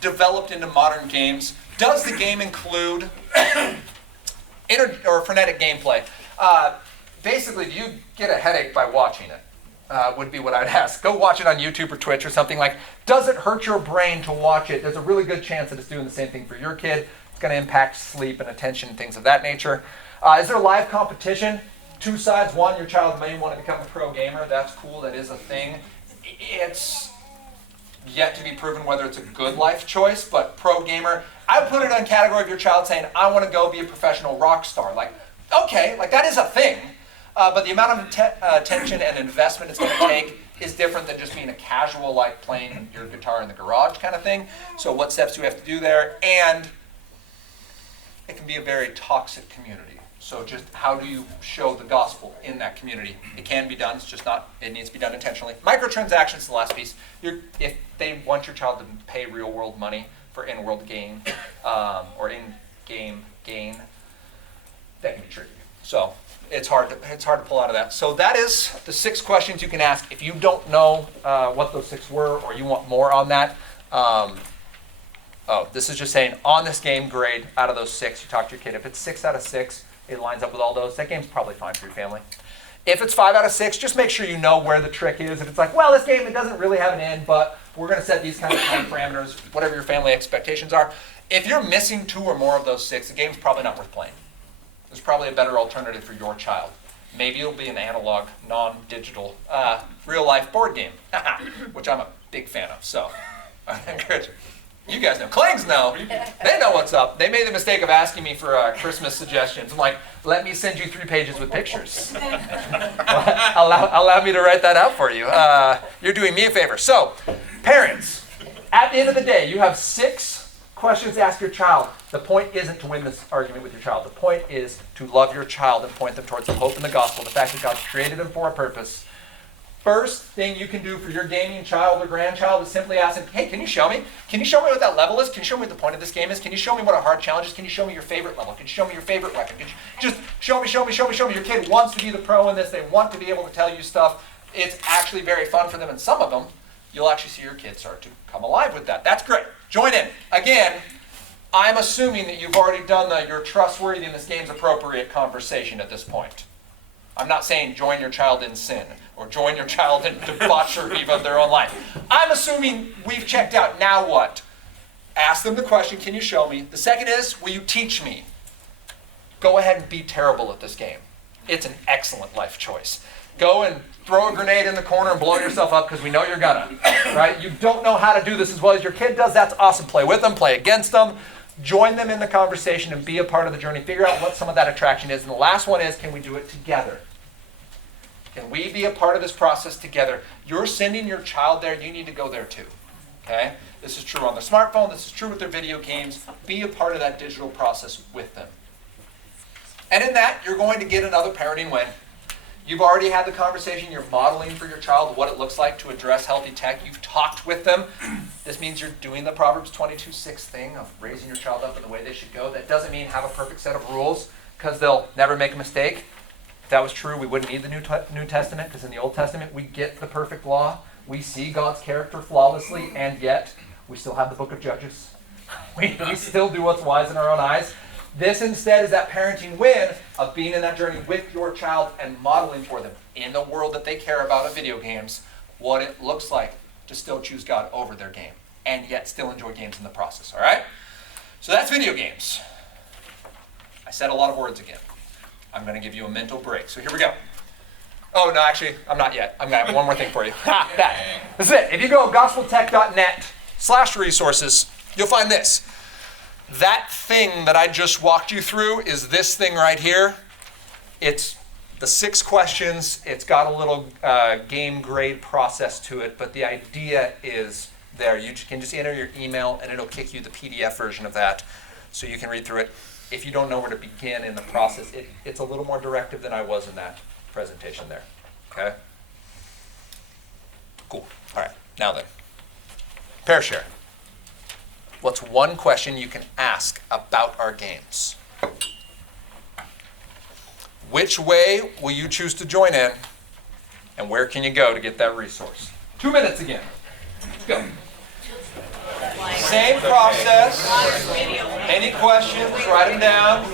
developed into modern games. Does the game include frenetic gameplay? Basically, do you get a headache by watching it? Would be what I'd ask. Go watch it on YouTube or Twitch or something. Like, does it hurt your brain to watch it? There's a really good chance that it's doing the same thing for your kid. It's going to impact sleep and attention, things of that nature. Is there live competition? Two sides. One, your child may want to become a pro gamer. That's cool. That is a thing. It's yet to be proven whether it's a good life choice, but pro gamer, I would put it in a category of your child saying, I want to go be a professional rock star. Like, okay, like that is a thing. But the amount of attention and investment it's going to take is different than just being a casual, like playing your guitar in the garage kind of thing. So what steps do we have to do there? And it can be a very toxic community. So just how do you show the gospel in that community? It can be done, it's just not, it needs to be done intentionally. Microtransactions is the last piece. If they want your child to pay real world money for in-world gain, or in-game gain, that can be tricky. So it's hard to pull out of that. So that is the 6 questions you can ask. If you don't know what those 6 were, or you want more on that, this is just saying, on this game grade, out of those 6, you talk to your kid. If it's 6 out of 6, it lines up with all those, that game's probably fine for your family. If it's 5 out of 6, just make sure you know where the trick is. If it's like, well, this game, it doesn't really have an end, but we're going to set these kind of time parameters, whatever your family expectations are. If you're missing 2 or more of those 6, the game's probably not worth playing. There's probably a better alternative for your child. Maybe it'll be an analog, non-digital, real-life board game, which I'm a big fan of, so I encourage you. You guys know. Clangs know. They know what's up. They made the mistake of asking me for Christmas suggestions. I'm like, let me send you 3 pages with pictures. allow me to write that out for you. You're doing me a favor. So, parents, at the end of the day, you have 6 questions to ask your child. The point isn't to win this argument with your child. The point is to love your child and point them towards the hope in the gospel, the fact that God created them for a purpose, first thing you can do for your gaming child or grandchild is simply ask them, hey, can you show me? Can you show me what that level is? Can you show me what the point of this game is? Can you show me what a hard challenge is? Can you show me your favorite level? Can you show me your favorite weapon? Can you just show me, show me, show me, show me. Your kid wants to be the pro in this. They want to be able to tell you stuff. It's actually very fun for them, and some of them, you'll actually see your kids start to come alive with that. That's great. Join in. Again, I'm assuming that you've already done the you're trustworthy and this game's appropriate conversation at this point. I'm not saying join your child in sin or join your child in debauchery of their own life. I'm assuming we've checked out. Now what? Ask them the question, can you show me? The second is, will you teach me? Go ahead and be terrible at this game. It's an excellent life choice. Go and throw a grenade in the corner and blow yourself up because we know you're gonna. Right? You don't know how to do this as well as your kid does. That's awesome. Play with them, play against them. Join them in the conversation and be a part of the journey. Figure out what some of that attraction is. And the last one is, can we do it together? Can we be a part of this process together? You're sending your child there, you need to go there too. Okay? This is true on their smartphone, this is true with their video games. Be a part of that digital process with them. And in that, you're going to get another parenting win. You've already had the conversation, you're modeling for your child what it looks like to address healthy tech. You've talked with them. This means you're doing the Proverbs 22:6 thing of raising your child up in the way they should go. That doesn't mean have a perfect set of rules, because they'll never make a mistake. If that was true, we wouldn't need the New Testament, because in the Old Testament, we get the perfect law. We see God's character flawlessly, and yet we still have the book of Judges. We still do what's wise in our own eyes. This instead is that parenting win of being in that journey with your child and modeling for them in the world that they care about of video games, what it looks like to still choose God over their game and yet still enjoy games in the process, all right? So that's video games. I said a lot of words again. I'm going to give you a mental break. So here we go. Oh, no, actually, I'm not yet. I'm going to have one more thing for you. Ha, that. This is it. If you go gospeltech.net/resources, you'll find this. That thing that I just walked you through is this thing right here. It's the 6 questions. It's got a little game grade process to it, but the idea is there. You can just enter your email, and it'll kick you the PDF version of that so you can read through it. If you don't know where to begin in the process, it's a little more directive than I was in that presentation there. Okay? Cool. All right. Now then, pair share. What's one question you can ask about our games? Which way will you choose to join in, and where can you go to get that resource? 2 minutes again. Go. Same process. Any questions? Write them down.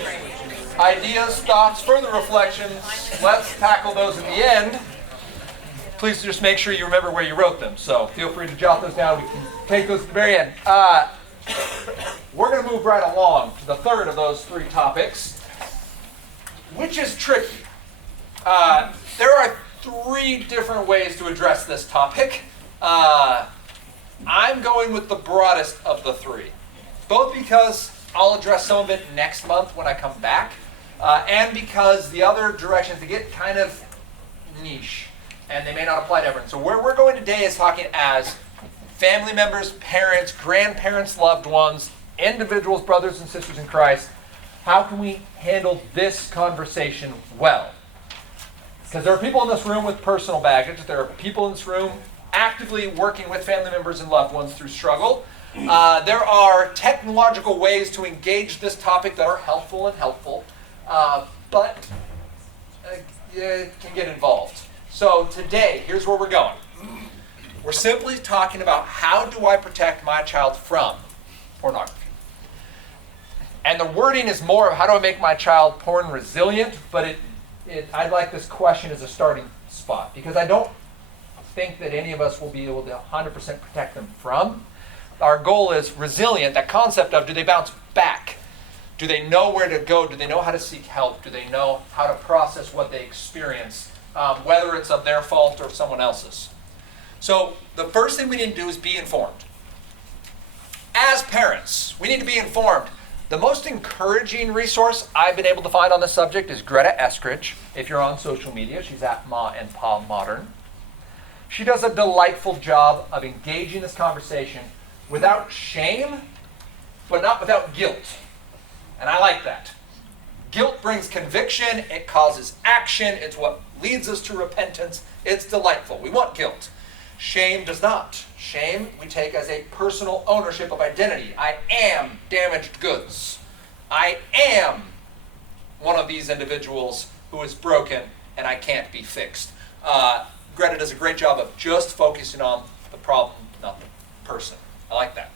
Ideas, thoughts, further reflections. Let's tackle those at the end. Please just make sure you remember where you wrote them. So feel free to jot those down. We can take those at the very end. We're going to move right along to the third of those 3 topics, which is tricky. There are 3 different ways to address this topic. I'm going with the broadest of the 3, both because I'll address some of it next month when I come back, and because the other directions, they get kind of niche, and they may not apply to everyone. So where we're going today is talking as family members, parents, grandparents, loved ones, individuals, brothers and sisters in Christ. How can we handle this conversation well? Because there are people in this room with personal baggage. There are people in this room actively working with family members and loved ones through struggle. There are technological ways to engage this topic that are helpful, but it can get involved. So today, here's where we're going. We're simply talking about how do I protect my child from pornography. And the wording is more of how do I make my child porn resilient, but I'd like this question as a starting spot, because I don't think that any of us will be able to 100% protect them from. Our goal is resilient, that concept of do they bounce back? Do they know where to go? Do they know how to seek help? Do they know how to process what they experience, whether it's of their fault or someone else's? So the first thing we need to do is be informed. As parents, we need to be informed. The most encouraging resource I've been able to find on this subject is Greta Eskridge. If you're on social media, she's at Ma and Pa Modern. She does a delightful job of engaging this conversation without shame, but not without guilt. And I like that. Guilt brings conviction. It causes action. It's what leads us to repentance. It's delightful. We want guilt. Shame does not. Shame we take as a personal ownership of identity. I am damaged goods. I am one of these individuals who is broken and I can't be fixed. Greta does a great job of just focusing on the problem, not the person. I like that.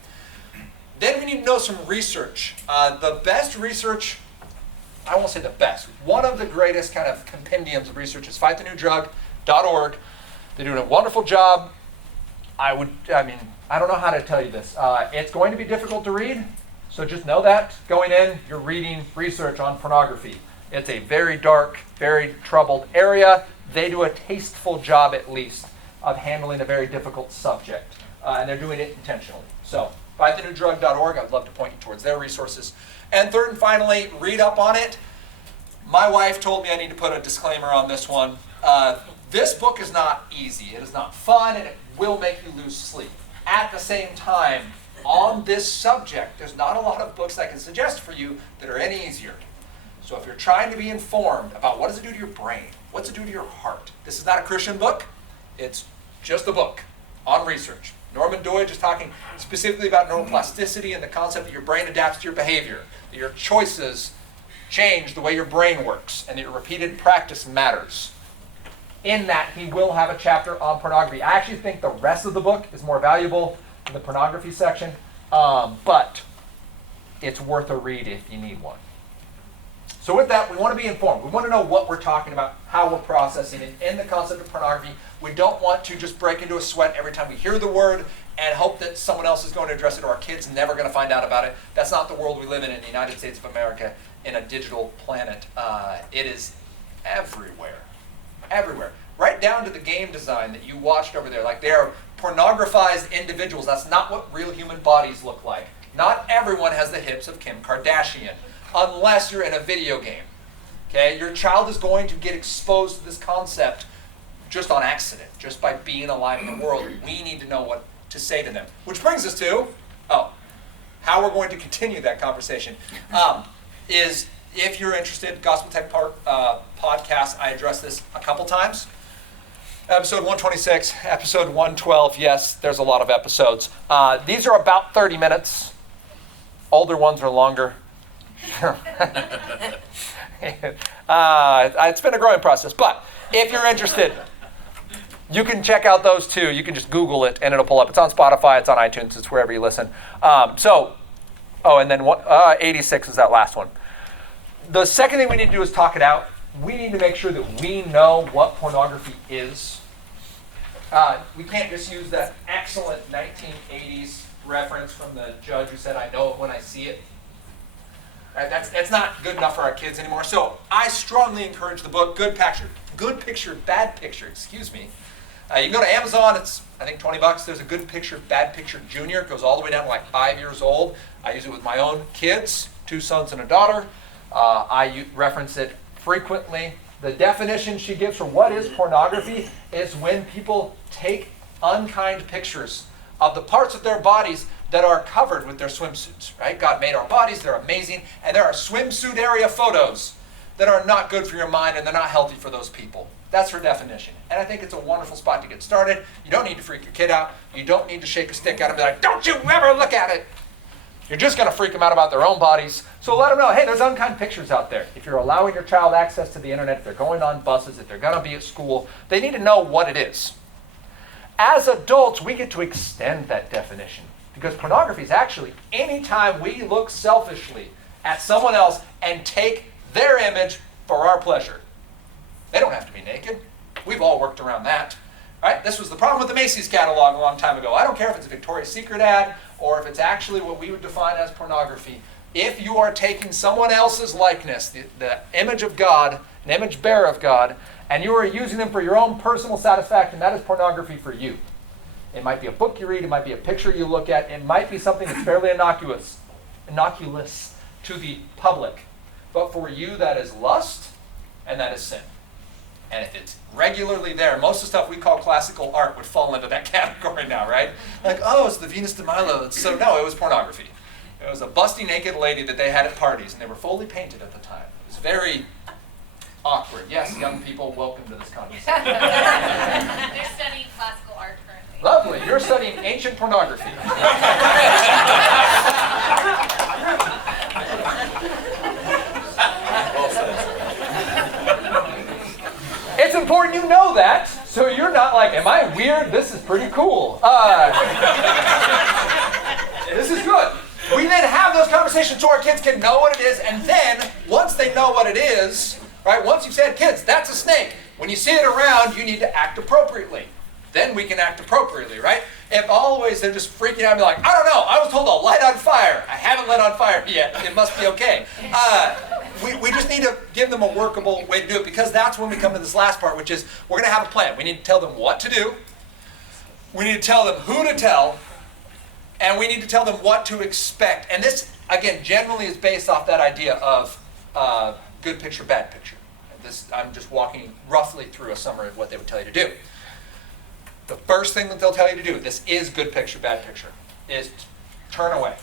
Then we need to know some research. The best research, I won't say the best, one of the greatest kind of compendiums of research is fightthenewdrug.org. They're doing a wonderful job. I don't know how to tell you this. It's going to be difficult to read, so just know that. Going in, you're reading research on pornography. It's a very dark, very troubled area. They do a tasteful job, at least, of handling a very difficult subject. And they're doing it intentionally. So, fightthenewdrug.org, I'd love to point you towards their resources. And third and finally, read up on it. My wife told me I need to put a disclaimer on this one. This book is not easy. It is not fun, and it will make you lose sleep. At the same time, on this subject, there's not a lot of books I can suggest for you that are any easier. So if you're trying to be informed about what does it do to your brain, what's it do to your heart, this is not a Christian book. It's just a book on research. Norman Doidge is talking specifically about neuroplasticity and the concept that your brain adapts to your behavior, that your choices change the way your brain works, and that your repeated practice matters. In that, he will have a chapter on pornography. I actually think the rest of the book is more valuable than the pornography section, but it's worth a read if you need one. So with that, we want to be informed. We want to know what we're talking about, how we're processing it in the concept of pornography. We don't want to just break into a sweat every time we hear the word and hope that someone else is going to address it or our kids are never going to find out about it. That's not the world we live in the United States of America, in a digital planet. It is everywhere. Everywhere. Right down to the game design that you watched over there. Like, they are pornographized individuals. That's not what real human bodies look like. Not everyone has the hips of Kim Kardashian, unless you're in a video game. Okay? Your child is going to get exposed to this concept just on accident, just by being alive in the world. We need to know what to say to them. Which brings us to, how we're going to continue that conversation. Is, if you're interested, Gospel Tech podcast, I address this a couple times. Episode 126, episode 112, yes, there's a lot of episodes. These are about 30 minutes. Older ones are longer. It's been a growing process, but if you're interested, you can check out those too. You can just Google it and it'll pull up. It's on Spotify, it's on iTunes, it's wherever you listen. And then 86 is that last one. The second thing we need to do is talk it out. We need to make sure that we know what pornography is. We can't just use that excellent 1980s reference from the judge who said, "I know it when I see it." That's not good enough for our kids anymore. So I strongly encourage the book, Good Picture, Bad Picture, excuse me. You can go to Amazon, it's I think $20. There's a Good Picture, Bad Picture Junior. It goes all the way down to like 5 years old. I use it with my own kids, 2 sons and a daughter. I reference it frequently. The definition she gives for what is pornography is when people take unkind pictures of the parts of their bodies that are covered with their swimsuits, right? God made our bodies, they're amazing, and there are swimsuit area photos that are not good for your mind and they're not healthy for those people. That's her definition. And I think it's a wonderful spot to get started. You don't need to freak your kid out. You don't need to shake a stick at them and be like, "Don't you ever look at it." You're just going to freak them out about their own bodies. So let them know, hey, there's unkind pictures out there. If you're allowing your child access to the internet, if they're going on buses, if they're going to be at school, they need to know what it is. As adults, we get to extend that definition. Because pornography is actually any time we look selfishly at someone else and take their image for our pleasure. They don't have to be naked. We've all worked around that. Right? This was the problem with the Macy's catalog a long time ago. I don't care if it's a Victoria's Secret ad or if it's actually what we would define as pornography. If you are taking someone else's likeness, the image of God, an image bearer of God, and you are using them for your own personal satisfaction, that is pornography for you. It might be a book you read, it might be a picture you look at, it might be something that's fairly innocuous to the public. But for you, that is lust and that is sin. And if it's regularly there, most of the stuff we call classical art would fall into that category now, right? Like, oh, it's the Venus de Milo. So no, it was pornography. It was a busty naked lady that they had at parties, and they were fully painted at the time. It was It's very awkward. Yes, young people, welcome to this conversation. They're studying classical art currently. Lovely. You're studying ancient pornography. It's important you know that, so you're not like, am I weird? This is pretty cool. This is good. We then have those conversations so our kids can know what it is, and then, once they know what it is, right, once you've said, kids, that's a snake. When you see it around, you need to act appropriately. Then we can act appropriately, right? If always they're just freaking out and be like, I don't know, I was told to light on fire. I haven't lit on fire yet. It must be okay. We just need to give them a workable way to do it, because that's when we come to this last part, which is we're going to have a plan. We need to tell them what to do. We need to tell them who to tell. And we need to tell them what to expect. And this, again, generally is based off that idea of good picture, bad picture. I'm just walking roughly through a summary of what they would tell you to do. The first thing that they'll tell you to do, this is good picture, bad picture, is turn away.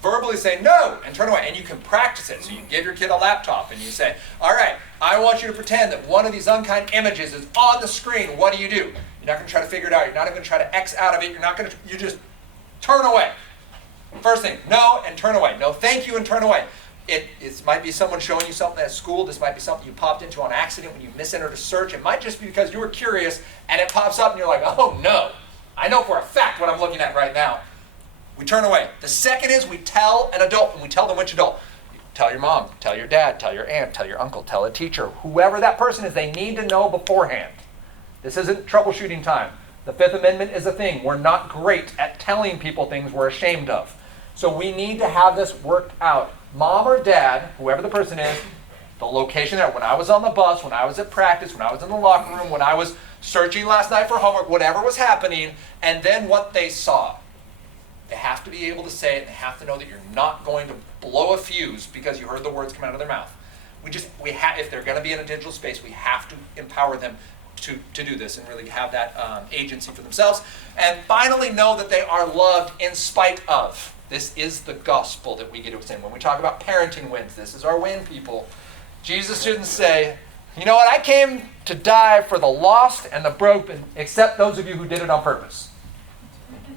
Verbally say no and turn away. And you can practice it. So you give your kid a laptop and you say, all right, I want you to pretend that one of these unkind images is on the screen. What do? You're not going to try to figure it out. You're not even going to try to X out of it. You just turn away. First thing, no and turn away. No, thank you and turn away. It might be someone showing you something at school. This might be something you popped into on accident when you misentered a search. It might just be because you were curious and it pops up and you're like, oh no, I know for a fact what I'm looking at right now. We turn away. The second is we tell an adult, and we tell them which adult. Tell your mom, tell your dad, tell your aunt, tell your uncle, tell a teacher. Whoever that person is, they need to know beforehand. This isn't troubleshooting time. The Fifth Amendment is a thing. We're not great at telling people things we're ashamed of. So we need to have this worked out. Mom or dad, whoever the person is, the location there. When I was on the bus, when I was at practice, when I was in the locker room, when I was searching last night for homework, whatever was happening, and then what they saw. They have to be able to say it, and they have to know that you're not going to blow a fuse because you heard the words come out of their mouth. If they're going to be in a digital space, we have to empower them to do this and really have that agency for themselves. And finally, know that they are loved in spite of. This is the gospel that we get to extend. When we talk about parenting wins, this is our win, people. Jesus shouldn't say, you know what, I came to die for the lost and the broken, except those of you who did it on purpose.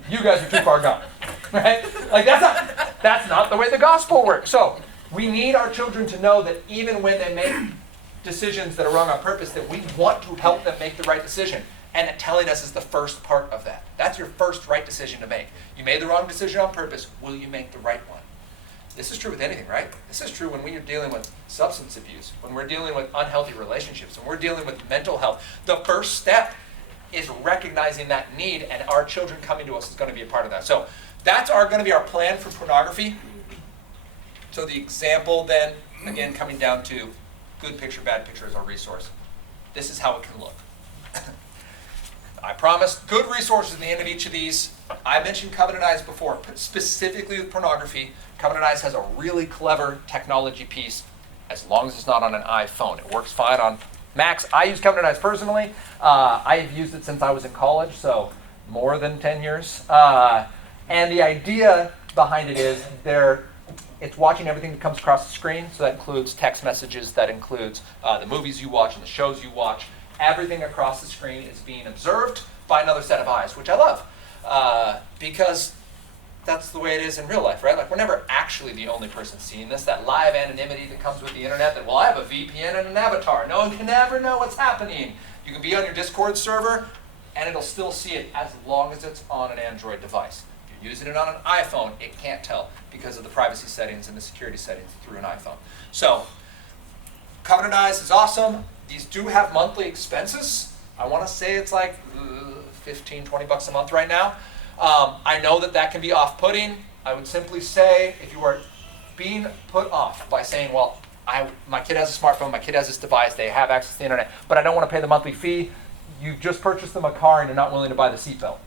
You guys are too far gone. Right? Like that's not the way the gospel works. So we need our children to know that even when they make decisions that are wrong on purpose, that we want to help them make the right decision. And that telling us is the first part of that. That's your first right decision to make. You made the wrong decision on purpose. Will you make the right one? This is true with anything, right? This is true when we are dealing with substance abuse, when we're dealing with unhealthy relationships, when we're dealing with mental health. The first step is recognizing that need, and our children coming to us is going to be a part of that. So that's going to be our plan for pornography. So the example then, again, coming down to good picture, bad picture as our resource. This is how it can look. I promised good resources at the end of each of these. I mentioned Covenant Eyes before, but specifically with pornography. Covenant Eyes has a really clever technology piece, as long as it's not on an iPhone. It works fine on Macs. I use Covenant Eyes personally. I've used it since I was in college, so more than 10 years. And the idea behind it is it's watching everything that comes across the screen. So that includes text messages, that includes the movies you watch and the shows you watch. Everything across the screen is being observed by another set of eyes, which I love. Because that's the way it is in real life, right? Like, we're never actually the only person seeing this. That live anonymity that comes with the internet, that, well, I have a VPN and an avatar. No one can ever know what's happening. You can be on your Discord server, and it'll still see it as long as it's on an Android device. If you're using it on an iPhone, it can't tell because of the privacy settings and the security settings through an iPhone. So, Covenant Eyes is awesome. These do have monthly expenses. I want to say it's like $15, $20 a month right now. I know that can be off-putting. I would simply say, if you are being put off by saying, well, my kid has a smartphone, my kid has this device, they have access to the internet, but I don't want to pay the monthly fee, you've just purchased them a car and you're not willing to buy the seatbelt.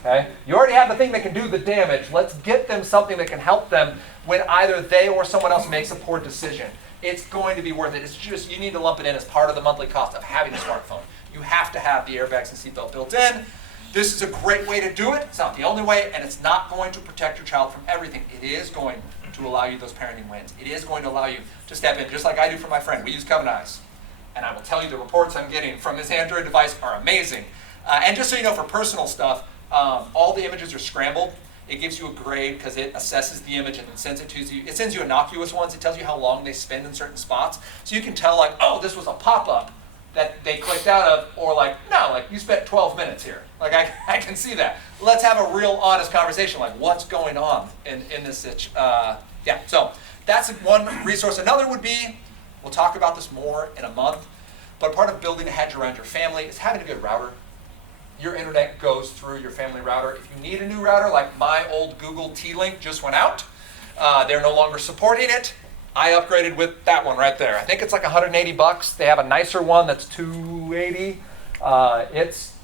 Okay? You already have the thing that can do the damage. Let's get them something that can help them when either they or someone else makes a poor decision. It's going to be worth it. It's just, you need to lump it in as part of the monthly cost of having a smartphone. You have to have the airbags and seatbelt built in. This is a great way to do it. It's not the only way, and it's not going to protect your child from everything. It is going to allow you those parenting wins. It is going to allow you to step in, just like I do for my friend. We use Covenant Eyes. And I will tell you the reports I'm getting from this Android device are amazing. And just so you know, for personal stuff, all the images are scrambled. It gives you a grade because it assesses the image and then sends it to you. It sends you innocuous ones. It tells you how long they spend in certain spots. So you can tell, like, oh, this was a pop-up that they clicked out of, or like, no, like you spent 12 minutes here. Like I can see that. Let's have a real honest conversation, like what's going on in this yeah, so that's one resource. Another would be, we'll talk about this more in a month, but part of building a hedge around your family is having a good router. Your internet goes through your family router. If you need a new router, like my old Google T-Link just went out, they're no longer supporting it. I upgraded with that one right there. I think it's like $180. They have a nicer one that's $280. It's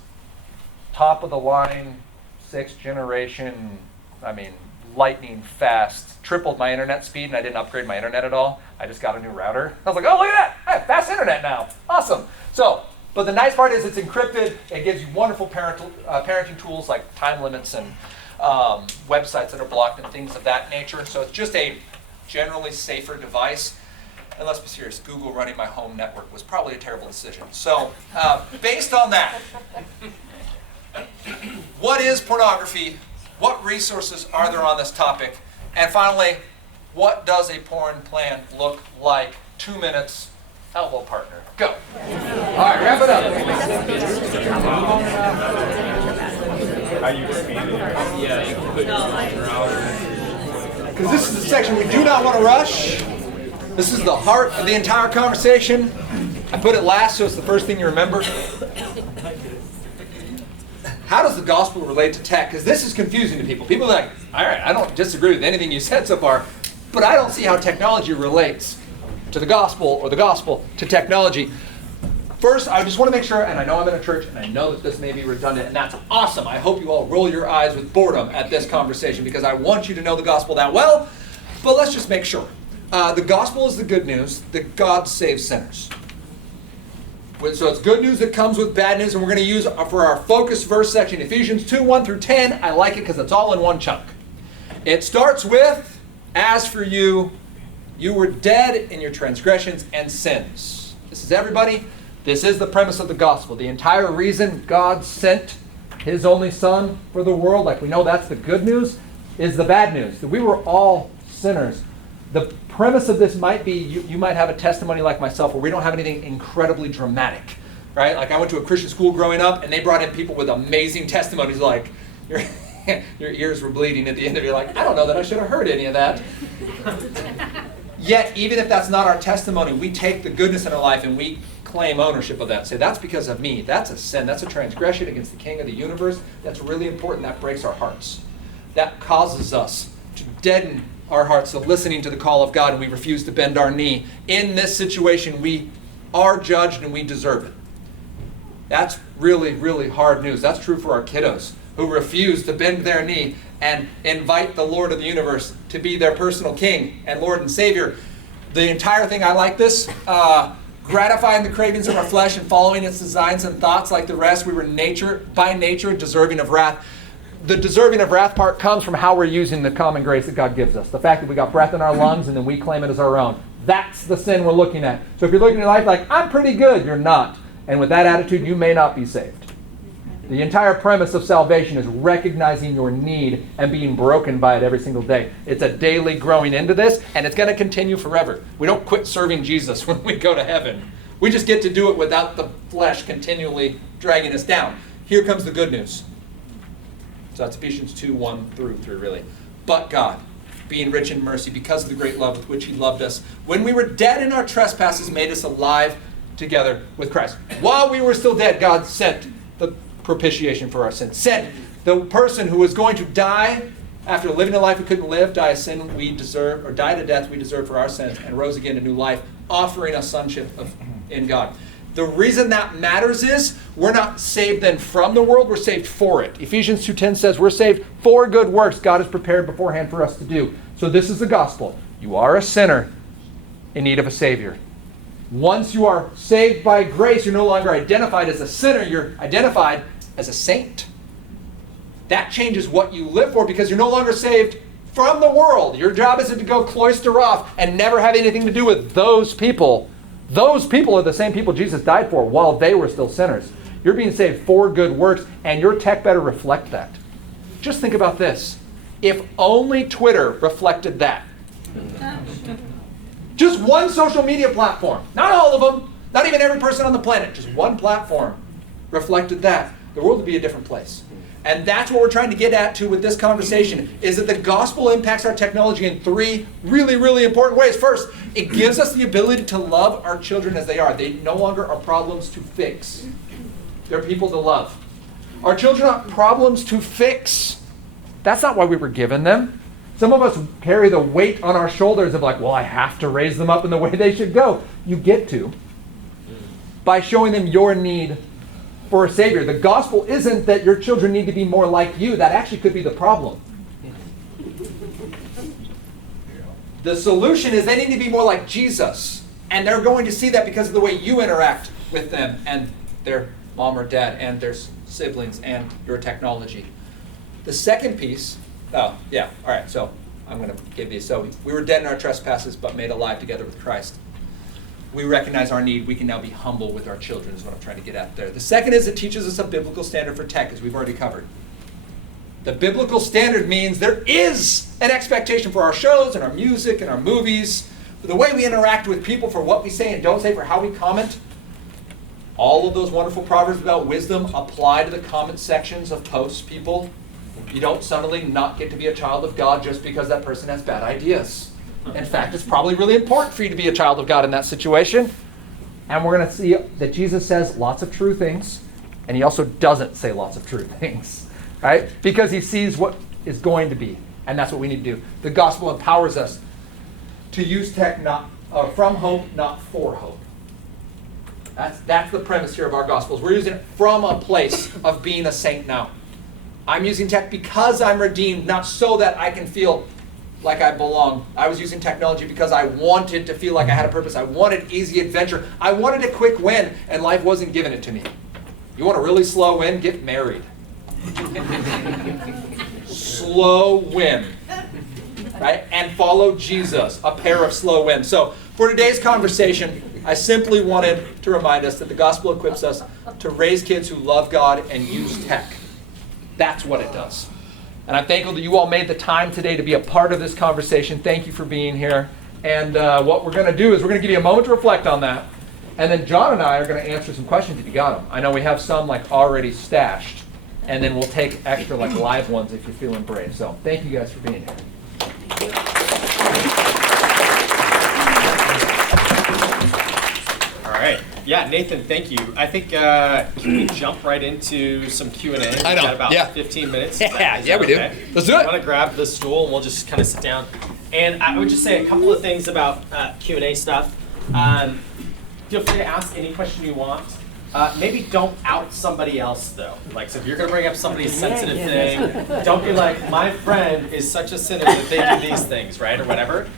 top of the line, 6th generation, I mean, lightning fast. Tripled my internet speed, and I didn't upgrade my internet at all. I just got a new router. I was like, oh, look at that. I have fast internet now. Awesome. So, but the nice part is it's encrypted. It gives you wonderful parenting tools like time limits and websites that are blocked and things of that nature. So it's just a generally safer device. And let's be serious, Google running my home network was probably a terrible decision. So based on that, what is pornography? What resources are there on this topic? And finally, what does a porn plan look like? 2 minutes, elbow partner, go. All right, wrap it up. Are you expanding? Yeah, you can put Because this is the section we do not want to rush. This is the heart of the entire conversation. I put it last, so it's the first thing you remember. How does the gospel relate to tech? Because this is confusing to people. People are like, all right, I don't disagree with anything you said so far, but I don't see how technology relates to the gospel or the gospel to technology. First, I just want to make sure, and I know I'm in a church, and I know that this may be redundant, and that's awesome. I hope you all roll your eyes with boredom at this conversation because I want you to know the gospel that well, but let's just make sure. The gospel is the good news that God saves sinners. So it's good news that comes with bad news, and we're going to use for our focus verse section, Ephesians 2, 1 through 10. I like it because it's all in one chunk. It starts with, as for you, you were dead in your transgressions and sins. This is everybody. This is the premise of the gospel. The entire reason God sent his only son for the world, like we know that's the good news, is the bad news. That we were all sinners. The premise of this might be, you might have a testimony like myself where we don't have anything incredibly dramatic, right? Like I went to a Christian school growing up and they brought in people with amazing testimonies like, your ears were bleeding at the end of it. You're like, I don't know that I should have heard any of that. Yet, even if that's not our testimony, we take the goodness in our life and we claim ownership of that. Say, that's because of me. That's a sin. That's a transgression against the King of the universe. That's really important. That breaks our hearts. That causes us to deaden our hearts to listening to the call of God, and we refuse to bend our knee. In this situation, we are judged and we deserve it. That's really, really hard news. That's true for our kiddos who refuse to bend their knee and invite the Lord of the universe to be their personal King and Lord and Savior. The entire thing, I like this. Gratifying the cravings of our flesh and following its designs and thoughts like the rest, we were by nature deserving of wrath. The deserving of wrath part comes from how we're using the common grace that God gives us. The fact that we got breath in our lungs and then we claim it as our own. That's the sin we're looking at. So if you're looking at life like, I'm pretty good, you're not. And with that attitude, you may not be saved. The entire premise of salvation is recognizing your need and being broken by it every single day. It's a daily growing into this, and it's going to continue forever. We don't quit serving Jesus when we go to heaven. We just get to do it without the flesh continually dragging us down. Here comes the good news. So that's Ephesians 2, 1 through 3, really. But God, being rich in mercy, because of the great love with which he loved us, when we were dead in our trespasses, made us alive together with Christ. While we were still dead, God sent the propitiation for our sins. Sent the person who was going to die after living a life we couldn't live, die a sin we deserve, or died a death we deserve for our sins, and rose again to new life, offering us sonship in God. The reason that matters is we're not saved then from the world, we're saved for it. Ephesians 2:10 says we're saved for good works God has prepared beforehand for us to do. So this is the gospel. You are a sinner in need of a Savior. Once you are saved by grace, you're no longer identified as a sinner, you're identified as a saint. That changes what you live for because you're no longer saved from the world. Your job isn't to go cloister off and never have anything to do with those people. Those people are the same people Jesus died for while they were still sinners. You're being saved for good works, and your tech better reflect that. Just think about this. If only Twitter reflected that. Just one social media platform, not all of them, not even every person on the planet, just one platform reflected that, the world would be a different place. And that's what we're trying to get at too with this conversation, is that the gospel impacts our technology in three really, really important ways. First, it gives us the ability to love our children as they are. They no longer are problems to fix. They're people to love. Our children aren't problems to fix. That's not why we were given them. Some of us carry the weight on our shoulders of like, well, I have to raise them up in the way they should go. You get to by showing them your need for a Savior. The gospel isn't that your children need to be more like you. That actually could be the problem. The solution is they need to be more like Jesus. And they're going to see that because of the way you interact with them and their mom or dad and their siblings and your technology. The second piece, all right, so I'm going to give these. So we were dead in our trespasses, but made alive together with Christ. We recognize our need. We can now be humble with our children is what I'm trying to get at there. The second is it teaches us a biblical standard for tech, as we've already covered. The biblical standard means there is an expectation for our shows and our music and our movies, for the way we interact with people, for what we say and don't say, for how we comment. All of those wonderful proverbs about wisdom apply to the comment sections of posts, people. You don't suddenly not get to be a child of God just because that person has bad ideas. In fact, it's probably really important for you to be a child of God in that situation. And we're going to see that Jesus says lots of true things, and he also doesn't say lots of true things, right? Because he sees what is going to be, and that's what we need to do. The gospel empowers us to use tech from hope, not for hope. That's the premise here of our Gospels. We're using it from a place of being a saint now. I'm using tech because I'm redeemed, not so that I can feel like I belong. I was using technology because I wanted to feel like I had a purpose. I wanted easy adventure. I wanted a quick win, and life wasn't giving it to me. You want a really slow win? Get married. Slow win. Right? And follow Jesus, a pair of slow wins. So for today's conversation, I simply wanted to remind us that the gospel equips us to raise kids who love God and use tech. That's what it does. And I'm thankful that you all made the time today to be a part of this conversation. Thank you for being here. And what we're going to do is we're going to give you a moment to reflect on that. And then John and I are going to answer some questions if you got them. I know we have some like already stashed. And then we'll take extra like live ones if you're feeling brave. So thank you guys for being here. All right. Yeah, Nathan, thank you. I think can we jump right into some Q&A? We've got about 15 minutes. We do. Let's do it. I'm going to grab the stool and we'll just kind of sit down. And I would just say a couple of things about Q&A stuff. Feel free to ask any question you want. Maybe don't out somebody else, though. Like, so if you're going to bring up somebody's sensitive thing, don't be like, my friend is such a sinner that they do these things, right, or whatever.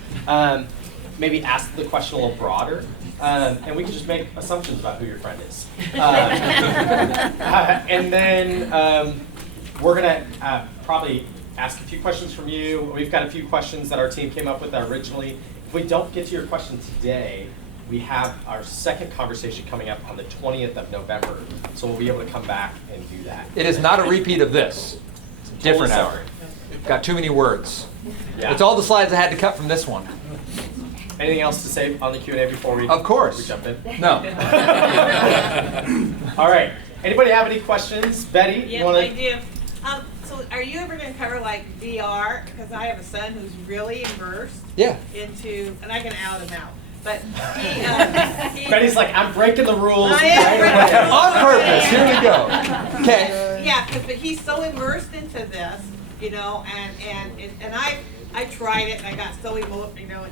Maybe ask the question a little broader. And we can just make assumptions about who your friend is. And then we're going to probably ask a few questions from you. We've got a few questions that our team came up with originally. If we don't get to your question today, we have our second conversation coming up on the 20th of November. So we'll be able to come back and do that. It is not a repeat of this. It's a different hour. Got too many words. Yeah. It's all the slides I had to cut from this one. Anything else to say on the Q&A before we, of course. we jump in? No. All right. Anybody have any questions? Betty? Yeah, I do. So are you ever going to cover like VR? Because I have a son who's really immersed into, and I can out him out. But he Betty's like, I'm breaking the rules. I am breaking the rules. On purpose. Here we go. Okay. Yeah, but he's so immersed into this, you know, and I tried it and I got so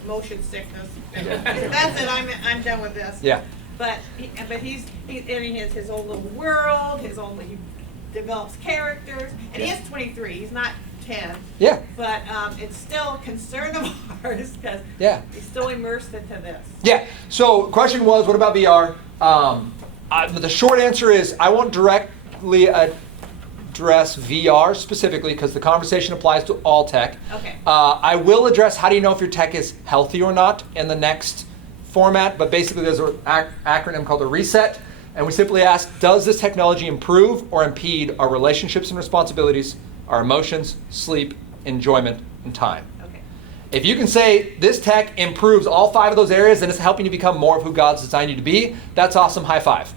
motion sickness. That's it. I'm done with this. Yeah. But he's in his own little world. He develops characters, and he is 23. He's not 10. Yeah. But it's still a concern of ours because he's still immersed into this. Yeah. So question was, what about VR? The short answer is I won't directly address VR specifically because the conversation applies to all tech. Okay. I will address how do you know if your tech is healthy or not in the next format, but basically there's an acronym called a reset, and we simply ask, does this technology improve or impede our relationships and responsibilities, our emotions, sleep, enjoyment, and time? Okay. If you can say this tech improves all 5 of those areas and it's helping you become more of who God's designed you to be, that's awesome. High five.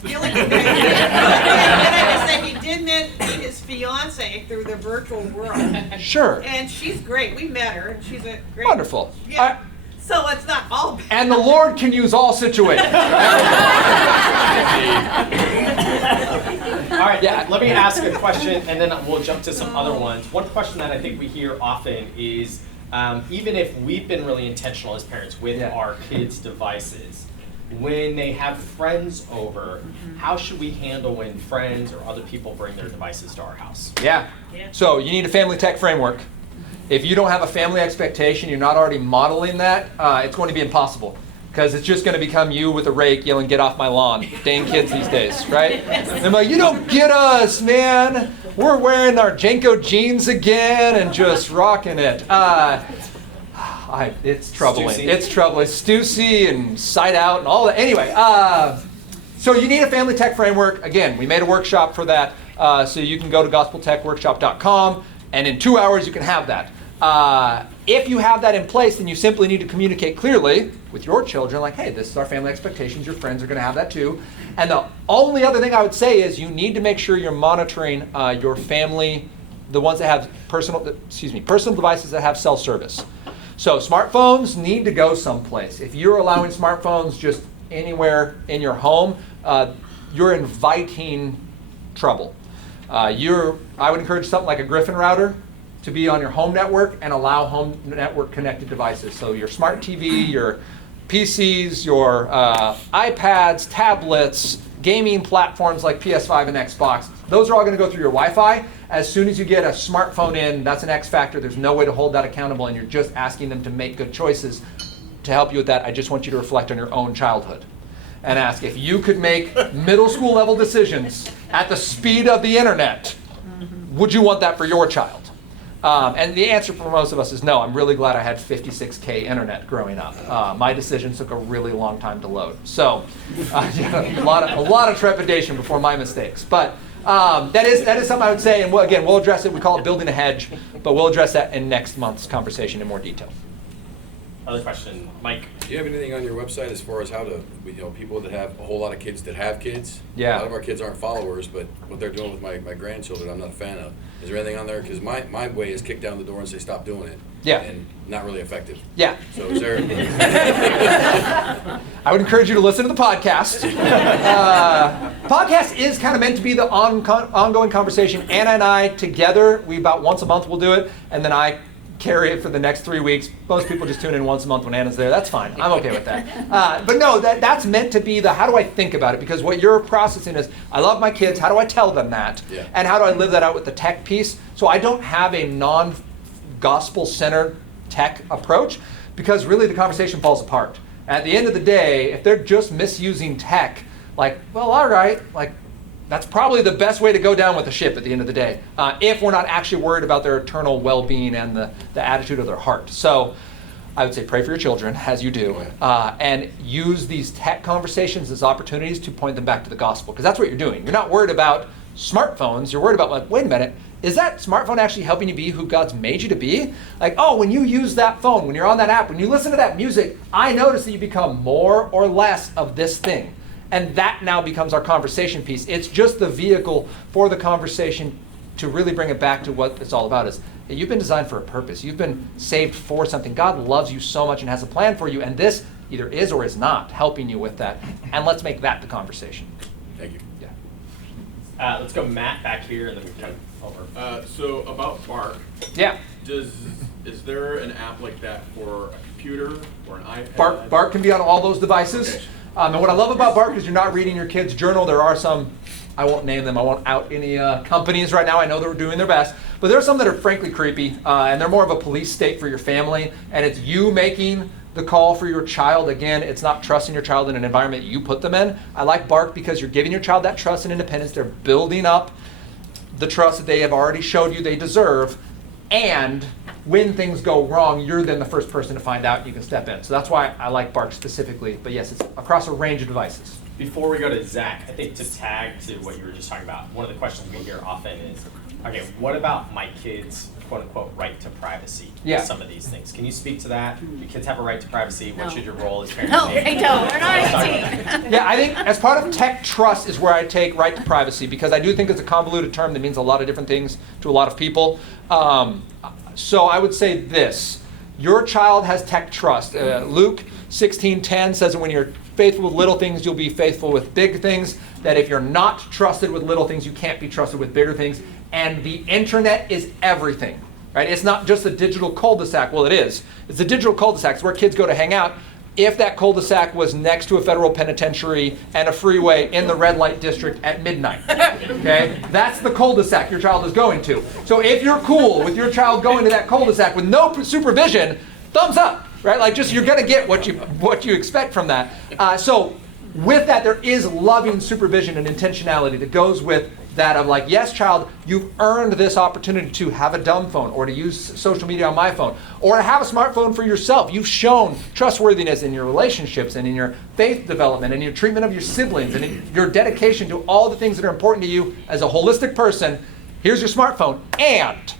The only thing I would say, he did meet his fiance through the virtual world. Sure. And she's great. We met her, and she's a great. Wonderful. Yeah. So it's not all bad. And the Lord can use all situations. All right, let me ask a question, and then we'll jump to some other ones. One question that I think we hear often is, even if we've been really intentional as parents with our kids' devices, when they have friends over, how should we handle when friends or other people bring their devices to our house? Yeah. So you need a family tech framework. If you don't have a family expectation, you're not already modeling that, it's going to be impossible. Because it's just going to become you with a rake yelling, get off my lawn. Dang kids these days, right? They're like, you don't get us, man. We're wearing our Jenko jeans again and just rocking it. It's troubling. Stussy. It's troubling. Stussy and Sight Out and all that. Anyway, so you need a family tech framework. Again, we made a workshop for that. So you can go to gospeltechworkshop.com, and in 2 hours you can have that. If you have that in place, then you simply need to communicate clearly with your children, like, hey, this is our family expectations. Your friends are going to have that too. And the only other thing I would say is you need to make sure you're monitoring your family, the ones that have personal devices that have self-service. So smartphones need to go someplace. If you're allowing smartphones just anywhere in your home, you're inviting trouble. I would encourage something like a Griffin router to be on your home network and allow home network connected devices. So your smart TV, your PCs, your iPads, tablets, gaming platforms like PS5 and Xbox, those are all going to go through your Wi-Fi. As soon as you get a smartphone in, that's an X factor. There's no way to hold that accountable, and you're just asking them to make good choices. To help you with that, I just want you to reflect on your own childhood and ask if you could make middle school level decisions at the speed of the internet, would you want that for your child? And the answer for most of us is no. I'm really glad I had 56K internet growing up. My decisions took a really long time to load. So a lot of trepidation before my mistakes. But that is something I would say, and we'll address it. We call it building a hedge, but we'll address that in next month's conversation in more detail. Other question, Mike. Do you have anything on your website as far as how to, people that have a whole lot of kids that have kids? Yeah. A lot of our kids aren't followers, but what they're doing with my grandchildren, I'm not a fan of. Is there anything on there? Because my way is kick down the door and say stop doing it. Yeah. And not really effective. Yeah. So is there? I would encourage you to listen to the podcast. Podcast is kind of meant to be the ongoing conversation. Anna and I together, about once a month we'll do it, and then I carry it for the next 3 weeks. Most people just tune in once a month when Anna's there. That's fine. I'm okay with that. But no, that's meant to be the how do I think about it? Because what you're processing is, I love my kids. How do I tell them that? Yeah. And how do I live that out with the tech piece? So I don't have a non-gospel-centered tech approach because really the conversation falls apart. At the end of the day, if they're just misusing tech, like, well, all right, like, that's probably the best way to go down with the ship at the end of the day, if we're not actually worried about their eternal well-being and the attitude of their heart. So I would say pray for your children, as you do, and use these tech conversations as opportunities to point them back to the gospel, because that's what you're doing. You're not worried about smartphones. You're worried about, like, wait a minute, is that smartphone actually helping you be who God's made you to be? Like, oh, when you use that phone, when you're on that app, when you listen to that music, I notice that you become more or less of this thing. And that now becomes our conversation piece. It's just the vehicle for the conversation to really bring it back to what it's all about is you've been designed for a purpose. You've been saved for something. God loves you so much and has a plan for you. And this either is or is not helping you with that. And let's make that the conversation. Thank you. Yeah. Let's go Matt back here, and then we can over. So about Bark, Yeah. is there an app like that for a computer or an iPad? Bark can be on all those devices. Okay. And what I love about Bark is you're not reading your kid's journal. There are some, I won't name them, I won't out any companies right now. I know they're doing their best. But there are some that are frankly creepy, and they're more of a police state for your family. And it's you making the call for your child. Again, it's not trusting your child in an environment you put them in. I like Bark because you're giving your child that trust and independence. They're building up the trust that they have already showed you they deserve. And when things go wrong, you're then the first person to find out. You can step in. So that's why I like Bark specifically. But yes, it's across a range of devices. Before we go to Zach, I think to tag to what you were just talking about, one of the questions we hear often is, okay, what about my kids' quote unquote right to privacy? Yeah. Some of these things. Can you speak to that? Do kids have a right to privacy? What No. should your role as parents No, be? they don't. We're not 18. Yeah, I think as part of tech trust is where I take right to privacy, because I do think it's a convoluted term that means a lot of different things to a lot of people. So I would say this: your child has tech trust. Luke 16:10 says that when you're faithful with little things, you'll be faithful with big things. That if you're not trusted with little things, you can't be trusted with bigger things. And the internet is everything, right? It's not just a digital cul-de-sac. Well, it is. It's a digital cul-de-sac. It's where kids go to hang out. If that cul-de-sac was next to a federal penitentiary and a freeway in the red light district at midnight, okay? That's the cul-de-sac your child is going to. So if you're cool with your child going to that cul-de-sac with no supervision, thumbs up, right? Like, just, you're gonna get what you expect from that. So with that, there is loving supervision and intentionality that goes with that of like, yes, child, you've earned this opportunity to have a dumb phone or to use social media on my phone or to have a smartphone for yourself. You've shown trustworthiness in your relationships and in your faith development and your treatment of your siblings and in your dedication to all the things that are important to you as a holistic person. Here's your smartphone, and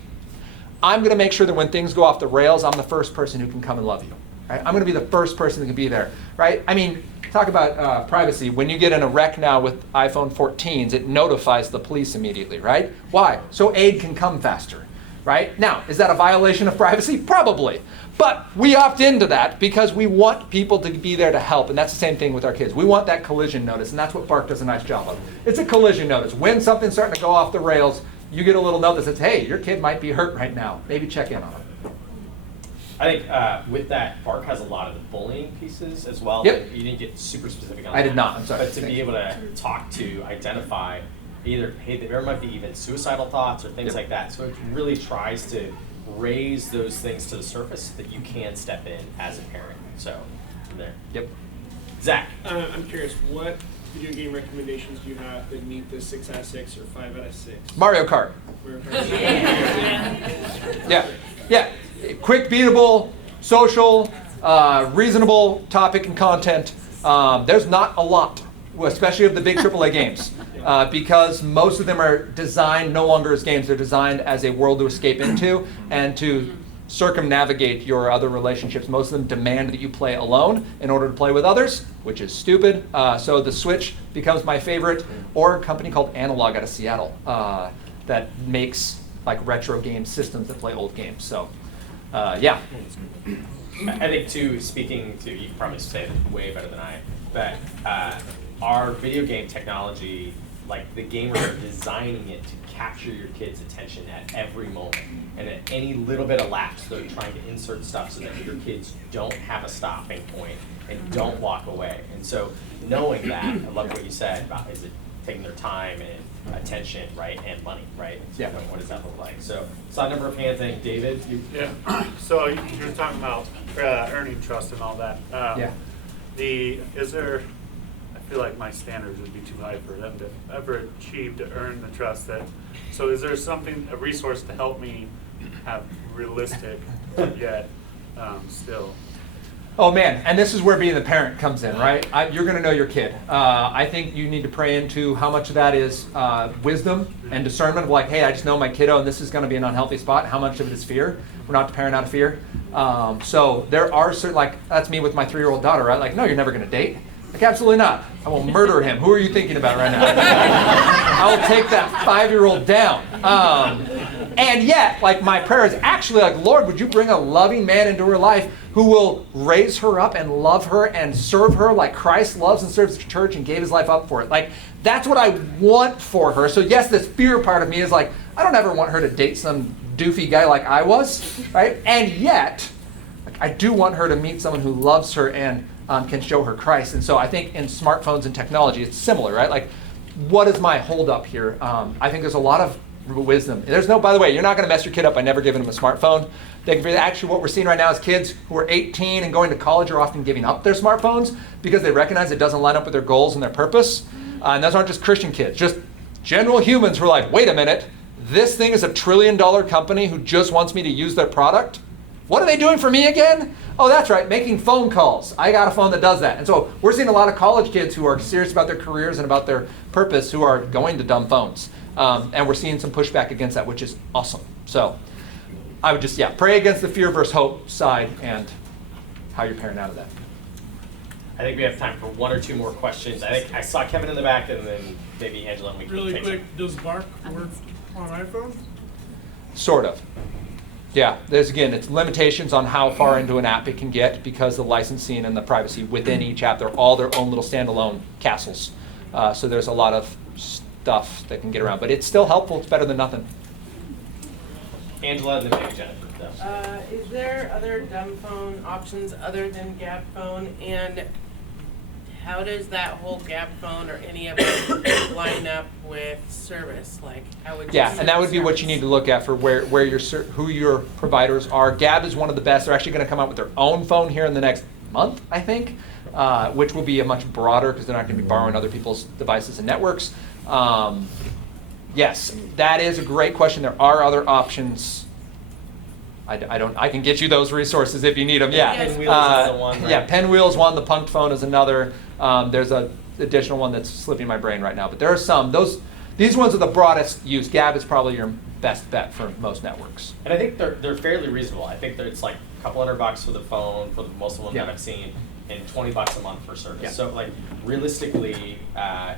I'm going to make sure that when things go off the rails, I'm the first person who can come and love you. Right? I'm going to be the first person that can be there. Right? I mean, talk about privacy. When you get in a wreck now with iPhone 14s, it notifies the police immediately, right? Why? So aid can come faster, right? Now, is that a violation of privacy? Probably. But we opt into that because we want people to be there to help, and that's the same thing with our kids. We want that collision notice, and that's what Bark does a nice job of. It's a collision notice. When something's starting to go off the rails, you get a little note that says, hey, your kid might be hurt right now. Maybe check in on them. I think with that, Bark has a lot of the bullying pieces as well. Yep. You didn't get super specific on I that. did not. I'm sorry. But to be able to talk to, identify either, hey, there might be even suicidal thoughts or things Yep. like that. So it really tries to raise those things to the surface that you can step in as a parent. So, from there. Yep. Zach. I'm curious, what video game recommendations do you have that meet the 6 out of 6 or 5 out of 6? Mario Kart. Where- Yeah. Quick, beatable, social, reasonable topic and content. There's not a lot, especially of the big AAA games, because most of them are designed no longer as games. They're designed as a world to escape into and to circumnavigate your other relationships. Most of them demand that you play alone in order to play with others, which is stupid. So the Switch becomes my favorite, or a company called Analog out of Seattle that makes like retro game systems that play old games. So. Yeah. I think too, speaking to, you can probably say it way better than I, but our video game technology, like the gamers are designing it to capture your kid's attention at every moment. And at any little bit of lapse, they're trying to insert stuff so that your kids don't have a stopping point and don't walk away. And so knowing that, I love what you said about, is it taking their time and attention, right, and money, right? So Yeah. what does that look like? So saw a number of hands. I think David, you. Yeah. So you were talking about earning trust and all that. Yeah. Is there? I feel like my standards would be too high for them to ever achieve to earn the trust that. So is there a resource to help me have realistic, yet still? Oh man, and this is where being the parent comes in, right? You're going to know your kid. I think you need to pray into how much of that is wisdom and discernment of like, hey, I just know my kiddo and this is going to be an unhealthy spot. How much of it is fear? We're not to parent out of fear. So there are certain, like, that's me with my 3-year-old daughter, right? Like, no, you're never going to date. Like, absolutely not. I will murder him. Who are you thinking about right now? I will take that 5-year-old down. And yet, like, my prayer is actually like, Lord, would you bring a loving man into her life who will raise her up and love her and serve her like Christ loves and serves the church and gave his life up for it. Like, that's what I want for her. So yes, this fear part of me is like, I don't ever want her to date some doofy guy like I was, right? And yet, like, I do want her to meet someone who loves her and can show her Christ. And so I think in smartphones and technology, it's similar, right? Like, what is my hold up here? I think there's a lot of wisdom. There's no, by the way, you're not going to mess your kid up by never giving them a smartphone. Actually, what we're seeing right now is kids who are 18 and going to college are often giving up their smartphones because they recognize it doesn't line up with their goals and their purpose. And those aren't just Christian kids, just general humans who are like, wait a minute, this thing is $1 trillion company who just wants me to use their product? What are they doing for me again? Oh, that's right, making phone calls. I got a phone that does that. And so we're seeing a lot of college kids who are serious about their careers and about their purpose who are going to dumb phones. And we're seeing some pushback against that, which is awesome. So I would just, pray against the fear versus hope side and how you're parenting out of that. I think we have time for one or two more questions. I think I saw Kevin in the back, and then maybe Angela, and we can Really take quick, does Bark work on iPhone? Sort of. Yeah, it's limitations on how far into an app it can get because the licensing and the privacy within each app, they're all their own little standalone castles. So there's a lot of stuff that can get around, but it's still helpful. It's better than nothing. Angela, and then maybe Jennifer. Is there other dumb phone options other than Gap phone? And how does that whole Gap phone or any of it line up with service? Like, how would you and that would be what you need to look at for where your who your providers are. Gab is one of the best. They're actually going to come out with their own phone here in the next month, I think, which will be a much broader because they're not going to be borrowing other people's devices and networks. Yes, that is a great question. There are other options. I can get you those resources if you need them. Yeah, Pinwheels is the one, right? Yeah, Pinwheels one. The Punked phone is another. There's a additional one that's slipping my brain right now, but there are some. These ones are the broadest use. Gab is probably your best bet for most networks. And I think they're fairly reasonable. I think it's like a couple $100 for the phone for most of them that I've seen, and $20 a month for service. Yeah. So like realistically,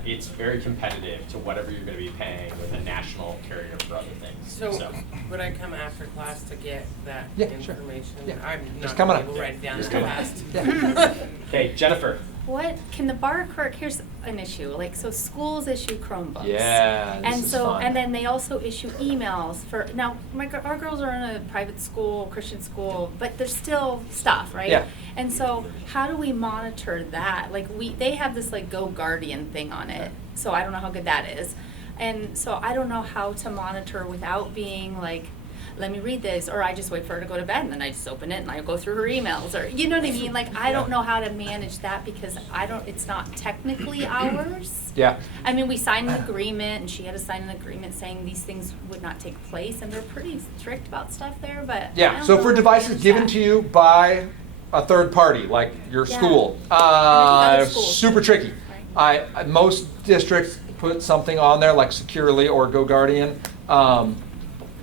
it's very competitive to whatever you're going to be paying with a national carrier for other things. So would I come after class to get that information? Yeah. I'm Just not come on going up. to write it down Just that come on up. fast. Yeah. Okay, Jennifer. What can the Bark work? Here's an issue. Like, so schools issue Chromebooks. Yeah, this And is so, fun. and then they also issue emails for, now, our girls are in a private school, Christian school, but there's still stuff, right? Yeah. And so, how do we monitor that? Like, they have this like Go Guardian thing on it, so I don't know how good that is. And so I don't know how to monitor without being like, let me read this, or I just wait for her to go to bed and then I just open it and I go through her emails, or you know what I mean? Like, I don't know how to manage that because it's not technically ours. Yeah. I mean, we signed an agreement and she had to sign an agreement saying these things would not take place, and they're pretty strict about stuff there, but I Yeah, don't so know for how to devices manage given that. to you by a third party, like your Yeah. school, other schools super too. tricky. Right. Most districts put something on there like Securely or Go Guardian.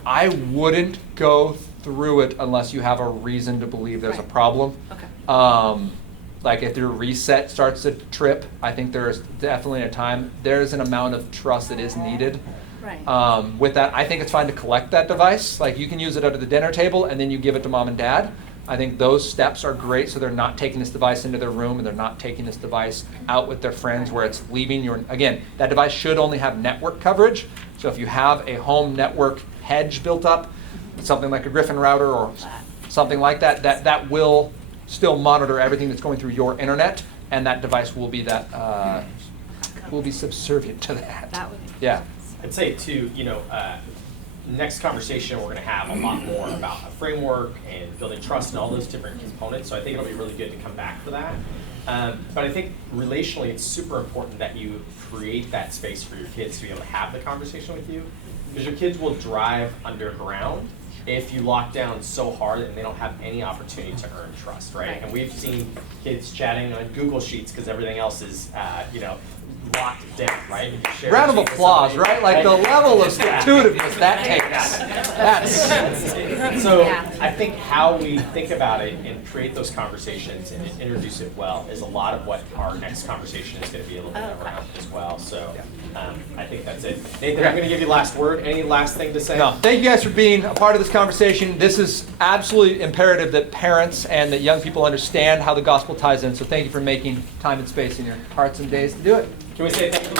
I wouldn't go through it unless you have a reason to believe there's a Right. problem. Okay. Like if your reset starts to trip, I think there's definitely a time. There's an amount of trust that is needed. Right. With that, I think it's fine to collect that device. Like you can use it under the dinner table and then you give it to mom and dad. I think those steps are great, so they're not taking this device into their room and they're not taking this device out with their friends where it's leaving your, again, that device should only have network coverage. So if you have a home network hedge built up, something like a Griffin router or something like that, that will still monitor everything that's going through your internet, and that device will be will be subservient to that. That would be Yeah. I'd say too, next conversation we're going to have a lot more about a framework and building trust and all those different components. So I think it'll be really good to come back for that. But I think relationally, it's super important that you create that space for your kids to be able to have the conversation with you, because your kids will drive underground if you lock down so hard and they don't have any opportunity to earn trust, right? And we've seen kids chatting on Google Sheets because everything else is, locked down, right? You share Round a of sheet with applause, somebody, right? Like the level of stick-to-itiveness that takes. That's So Yeah. I think how we think about it and create those conversations and introduce it well is a lot of what our next conversation is going to be a little bit around as well. So I think that's it. Nathan, I'm going to give you last word. Any last thing to say? No, thank you guys for being a part of this conversation. This is absolutely imperative that parents and that young people understand how the gospel ties in. So thank you for making time and space in your hearts and days to do it. Can we say thank you?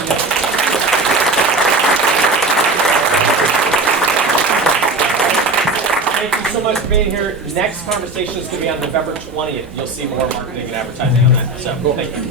Thank you so much for being here. Next conversation is going to be on November 20th. You'll see more marketing and advertising on that. So, thank you.